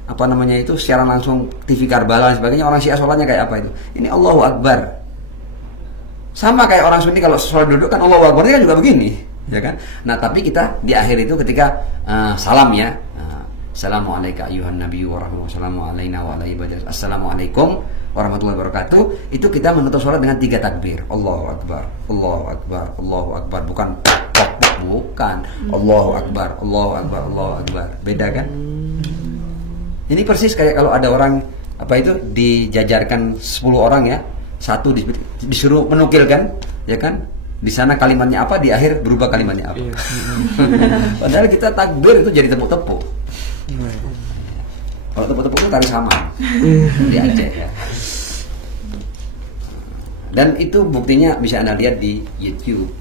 apa namanya itu secara langsung, TV Karbala dan sebagainya, orang Syiah sholatnya kayak apa itu. Ini Allahu Akbar. Sama kayak orang Sunni kalau sholat duduk kan Allahu Akbar, ini kan juga begini, ya kan? Nah, tapi kita di akhir itu ketika salam ya. Assalamualaikum ayuhan nabiyyu wa rahmatullahi wa barakatuh. Assalamualaikum warahmatullahi wabarakatuh. Itu kita menutup sholat dengan 3 takbir. Allahu Akbar, Allahu Akbar, Allahu Akbar. Bukan bukan. Allahu Akbar, Allahu Akbar, Allahu Akbar. Beda kan? Ini persis kayak kalau ada orang apa itu dijajarkan 10 orang ya, satu disuruh menukilkan, ya kan? Di sana kalimatnya apa, di akhir berubah kalimatnya apa. Padahal kita takbir itu jadi tepuk-tepuk. Kalau tepuk-tepuk itu tari sama di Aceh ya. Dan itu buktinya bisa Anda lihat di YouTube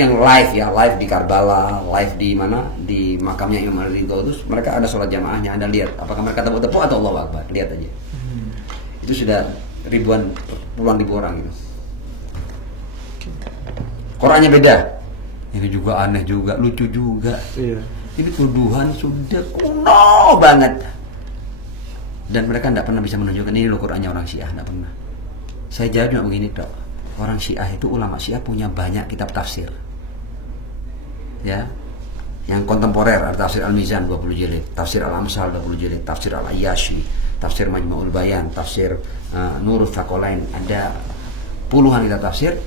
yang live ya, live di Karbala, live di mana, di makamnya Imam Ali Ridho. Terus mereka ada sholat jamaahnya. Anda lihat apakah mereka tepuk-tepuk atau Allahu Akbar, lihat aja. Itu sudah ribuan, puluhan ribu orang gitu. Qurannya beda. Ini juga aneh juga, lucu juga. Iya. Ini tuduhan sudah kuno banget. Dan mereka tidak pernah bisa menunjukkan ini loh Qurannya orang Syiah, tidak pernah. Saya jawab cuma begini dok. Orang Syiah itu, ulama Syiah punya banyak kitab tafsir. Ya. Yang kontemporer ada tafsir Al-Mizan 20 jilid, tafsir Al-Amsal 20 jilid, tafsir Al-Ayyashi, tafsir Majmu'ul Bayan, tafsir Nurul Thaqalain, ada puluhan kitab tafsir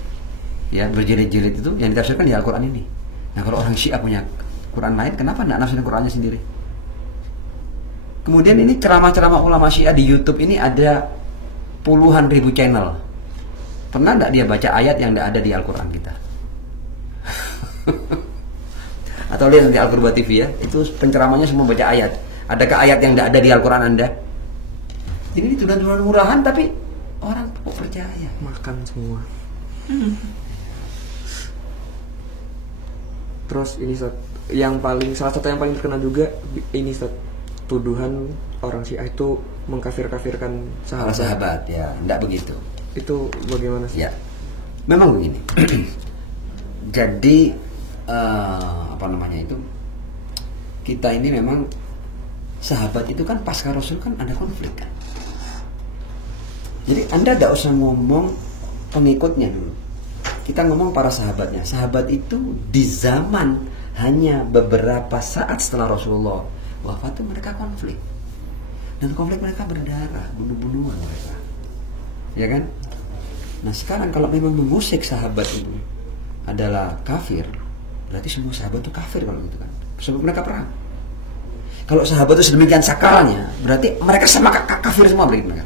ya berjilid-jilid itu yang ditafsirkan di Al-Qur'an ini. Nah, kalau orang Syiah punya Quran lain, kenapa tidak nafsirin Qurannya sendiri? Kemudian ini ceramah-ceramah ulama Syiah di YouTube ini ada puluhan ribu channel. Pernah tidak dia baca ayat yang tidak ada di Al-Quran kita? Atau lihat nanti Al-Qurba TV ya, itu penceramahnya semua baca ayat. Adakah ayat yang tidak ada di Al-Quran Anda? Jadi ini tuduhan-tuduhan murahan, tapi orang kok percaya. Makan semua. Terus ini salah satu yang paling terkenal juga ini tuduhan orang Syiah itu mengkafir-kafirkan sahabat ya, tidak begitu. Itu bagaimana sih? Ya, memang begini. Jadi apa namanya itu? Kita ini memang sahabat itu kan pasca Rasul kan ada konflik kan. Jadi Anda tidak usah ngomong pengikutnya dulu. Kita ngomong para sahabatnya. Sahabat itu di zaman hanya beberapa saat setelah Rasulullah wafat itu mereka konflik. Dan konflik mereka berdarah, bunuh-bunuhan mereka. Ya kan? Nah sekarang kalau memang mengusik sahabat itu adalah kafir, berarti semua sahabat itu kafir kalau gitu kan. Sebab mereka perang. Kalau sahabat itu sedemikian sakralnya, berarti mereka sama kafir semua berarti mereka.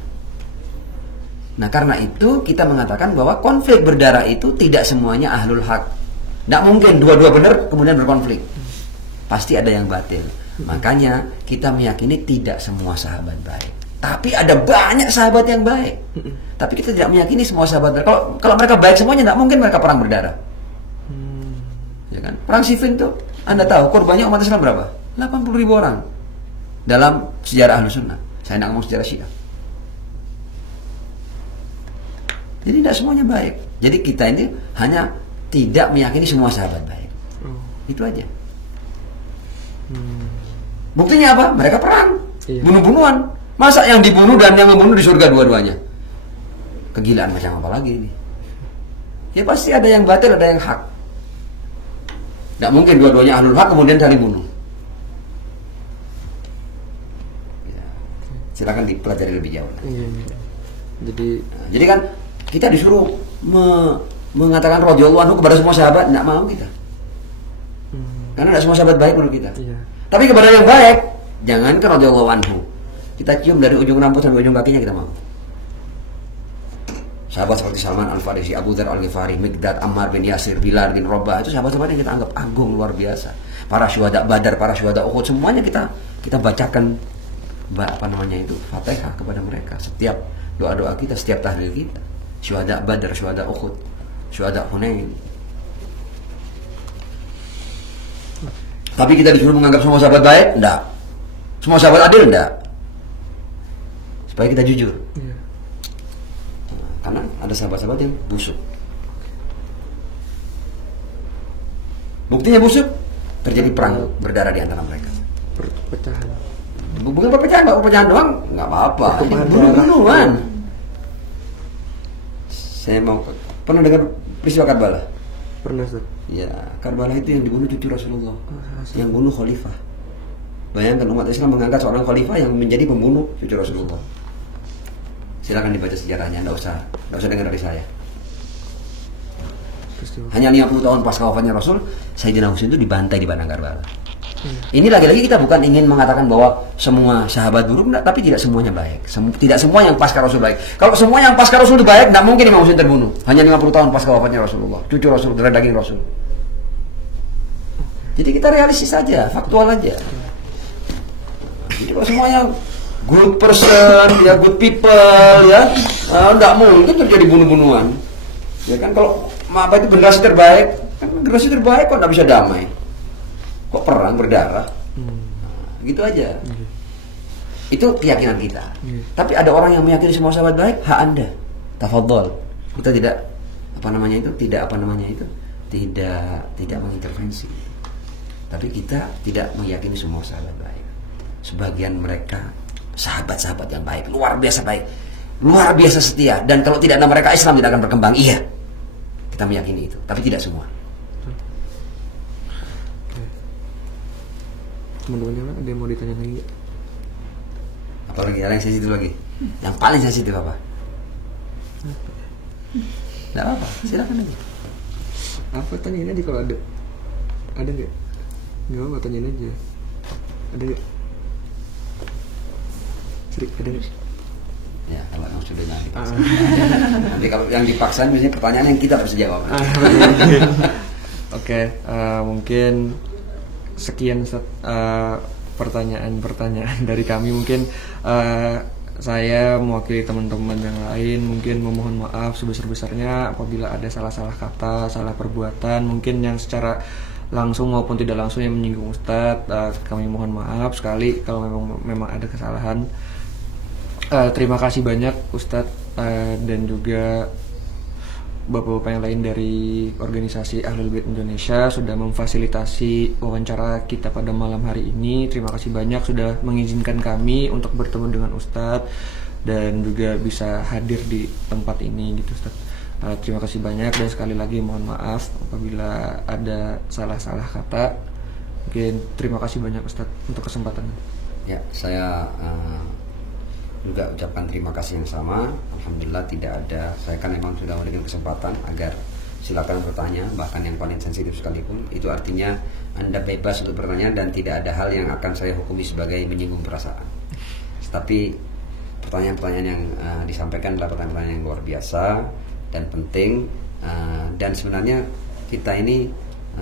Nah karena itu kita mengatakan bahwa konflik berdarah itu tidak semuanya ahlul haq. Tidak mungkin dua-dua benar kemudian berkonflik. Pasti ada yang batil. Makanya kita meyakini tidak semua sahabat baik. Tapi ada banyak sahabat yang baik. Tapi kita tidak meyakini semua sahabat baik. Kalau mereka baik semuanya, tidak mungkin mereka perang berdarah. Ya kan? Perang Siffin tuh, Anda tahu korbannya umat Islam berapa? 80.000 orang. Dalam sejarah Ahlus Sunnah. Saya tidak ngomong sejarah Syiah. Jadi tidak semuanya baik. Jadi kita ini hanya tidak meyakini semua sahabat baik. Itu aja. Buktinya apa? Mereka perang, bunuh-bunuhan. Masa yang dibunuh dan yang membunuh di surga dua-duanya? Kegilaan macam apa lagi ini? Ya pasti ada yang batil, ada yang hak. Tidak mungkin dua-duanya ahlul hak kemudian saling bunuh. Ya. Silakan dipelajari lebih jauh. Jadi kan kita disuruh mengatakan radhiyallahu anhu kepada semua sahabat, tidak mau kita. Karena tidak semua sahabat baik menurut kita. Tapi kepada yang baik, jangan ke radhiyallahu anhu. Kita cium dari ujung rambut sampai ujung kakinya kita mau. Sahabat seperti Salman Al-Farisi, Abu Dzar Al-Ghifari, Miqdad, Ammar bin Yasir, Bilal bin Rabah, itu sahabat-sahabat yang kita anggap agung luar biasa. Para syuhada Badar, para syuhada Uhud, semuanya kita bacakan apa namanya itu Fatihah kepada mereka. Setiap doa-doa kita, setiap tahlil kita. Syuhada Badar, syuhada Uhud, syuhada Hunain. Tapi kita disuruh menganggap semua sahabat baik? Enggak. Semua sahabat adil? Enggak. Supaya kita jujur. Karena ada sahabat-sahabat yang busuk. Buktinya busuk, terjadi perang berdarah di antara mereka. Perpecahan. Bukan perpecahan doang, nggak apa-apa. Bunuh-bunuhan. Saya mau pernah dengar peristiwa Karbala? Pernah, Ustaz. Ya, Karbala itu yang dibunuh cucu Rasulullah, yang bunuh khalifah. Bayangkan umat Islam mengangkat seorang khalifah yang menjadi pembunuh cucu Rasulullah. Silakan dibaca sejarahnya, nggak usah dengar dari saya. Hanya 50 tahun pasca wafatnya Rasul, Sayyidina Husain itu dibantai di padang Karbala. Ini lagi-lagi kita bukan ingin mengatakan bahwa semua sahabat buruk, tapi tidak semuanya baik. Tidak semua yang pasca Rasul baik. Kalau semua yang pasca Rasul itu baik, tidak mungkin Imam Husain terbunuh. Hanya 50 tahun pasca wafatnya Rasulullah, cucu Rasul, darah daging Rasul. Jadi kita realistis saja, faktual aja. Jadi kalau semuanya good person, ya good people, ya tidak mungkin terjadi bunuh-bunuhan. Ya kan kalau apa itu generasi terbaik, kan generasi terbaik kok tidak bisa damai. Kok perang berdarah? Gitu aja. Itu keyakinan kita. Tapi ada orang yang meyakini semua sahabat baik, hak Anda. Tafadhol. Kita tidak tidak mengintervensi. Tapi kita tidak meyakini semua sahabat baik. Sebagian mereka sahabat-sahabat yang baik, luar biasa baik, luar biasa setia, dan kalau tidak ada mereka Islam tidak akan berkembang. Iya, kita meyakini itu, tapi tidak semua. Teman-temannya ada yang mau ditanya lagi? Apa lagi? Ada yang sensitif lagi? Yang paling sensitif apa? Tidak apa-apa, silakan aja. Apa, tanyain aja kalau ada. Ada nggak? Nggak apa, tanyain aja. Ada nggak? Sri, ada nggak? Ya, kalau yang sudah nanti nanti kalau yang dipaksa biasanya pertanyaan yang kita harus jawab. Oke, mungkin sekian pertanyaan-pertanyaan dari kami. Mungkin saya mewakili teman-teman yang lain mungkin memohon maaf sebesar-besarnya apabila ada salah-salah kata, salah perbuatan mungkin yang secara langsung maupun tidak langsung yang menyinggung Ustadz. Kami mohon maaf sekali kalau memang ada kesalahan. Terima kasih banyak Ustadz dan juga bapak-bapak yang lain dari organisasi Ahlul Bait Indonesia sudah memfasilitasi wawancara kita pada malam hari ini. Terima kasih banyak sudah mengizinkan kami untuk bertemu dengan Ustadz dan juga bisa hadir di tempat ini gitu Ustadz. Terima kasih banyak dan sekali lagi mohon maaf apabila ada salah-salah kata. Mungkin terima kasih banyak Ustadz untuk kesempatannya. Ya, saya juga ucapkan terima kasih yang sama. Alhamdulillah tidak ada, saya kan memang sudah memberikan kesempatan agar silakan bertanya, bahkan yang paling sensitif sekalipun. Itu artinya Anda bebas untuk bertanya dan tidak ada hal yang akan saya hukumi sebagai menyinggung perasaan. Tapi pertanyaan-pertanyaan yang disampaikan adalah pertanyaan yang luar biasa dan penting, dan sebenarnya kita ini,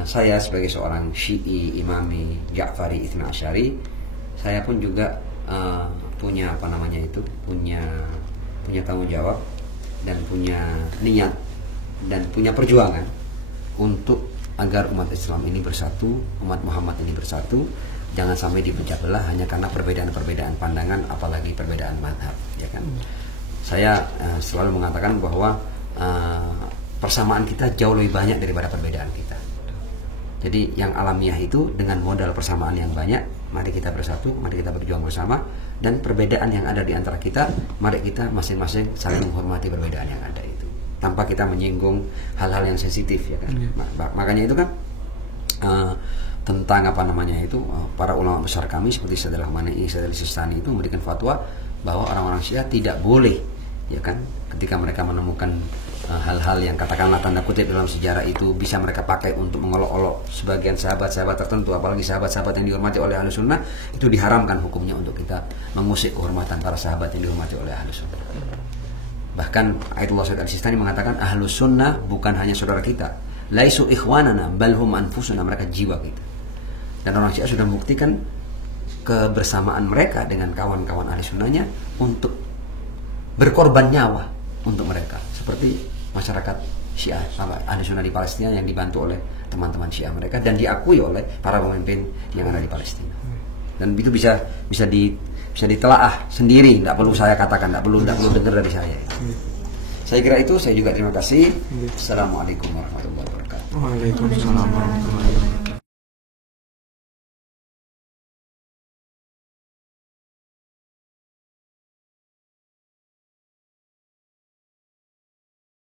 saya sebagai seorang Syi'i, Imami, Ja'fari, Itsna Asy'ari, saya pun juga punya tanggung jawab dan punya niat dan punya perjuangan untuk agar umat Islam ini bersatu, umat Muhammad ini bersatu, jangan sampai dipecah belah hanya karena perbedaan-perbedaan pandangan, apalagi perbedaan mazhab, ya kan? Saya selalu mengatakan bahwa persamaan kita jauh lebih banyak daripada perbedaan kita. Jadi yang alamiah itu dengan modal persamaan yang banyak, mari kita bersatu, mari kita berjuang bersama, dan perbedaan yang ada di antara kita, mari kita masing-masing saling menghormati perbedaan yang ada itu, tanpa kita menyinggung hal-hal yang sensitif, ya kan? Makanya itu kan tentang para ulama besar kami seperti Sayyidul Khamenei, Sayyidul Sistani itu memberikan fatwa bahwa orang-orang Syiah tidak boleh, ya kan, ketika mereka menemukan hal-hal yang katakanlah tanda kutip dalam sejarah itu bisa mereka pakai untuk mengolok-olok sebagian sahabat-sahabat tertentu, apalagi sahabat-sahabat yang dihormati oleh Ahlus Sunnah, itu diharamkan hukumnya untuk kita mengusik kehormatan para sahabat yang dihormati oleh Ahlus Sunnah. Bahkan Ayatullah Sayyid Al-Sistani mengatakan Ahlus Sunnah bukan hanya saudara kita, laisu ikhwanana balhum anfusuna, mereka jiwa kita. Dan orang Syiah sudah membuktikan kebersamaan mereka dengan kawan-kawan Ahlus Sunnahnya untuk berkorban nyawa untuk mereka, seperti masyarakat Syiah Ahlus Sunnah di Palestina yang dibantu oleh teman-teman Syiah mereka dan diakui oleh para pemimpin yang ada di Palestina. Dan itu bisa ditelaah sendiri, tidak perlu saya katakan, tidak perlu dengar dari saya. Saya kira itu, saya juga terima kasih. Assalamualaikum warahmatullahi wabarakatuh. Waalaikumsalam warahmatullahi wabarakatuh.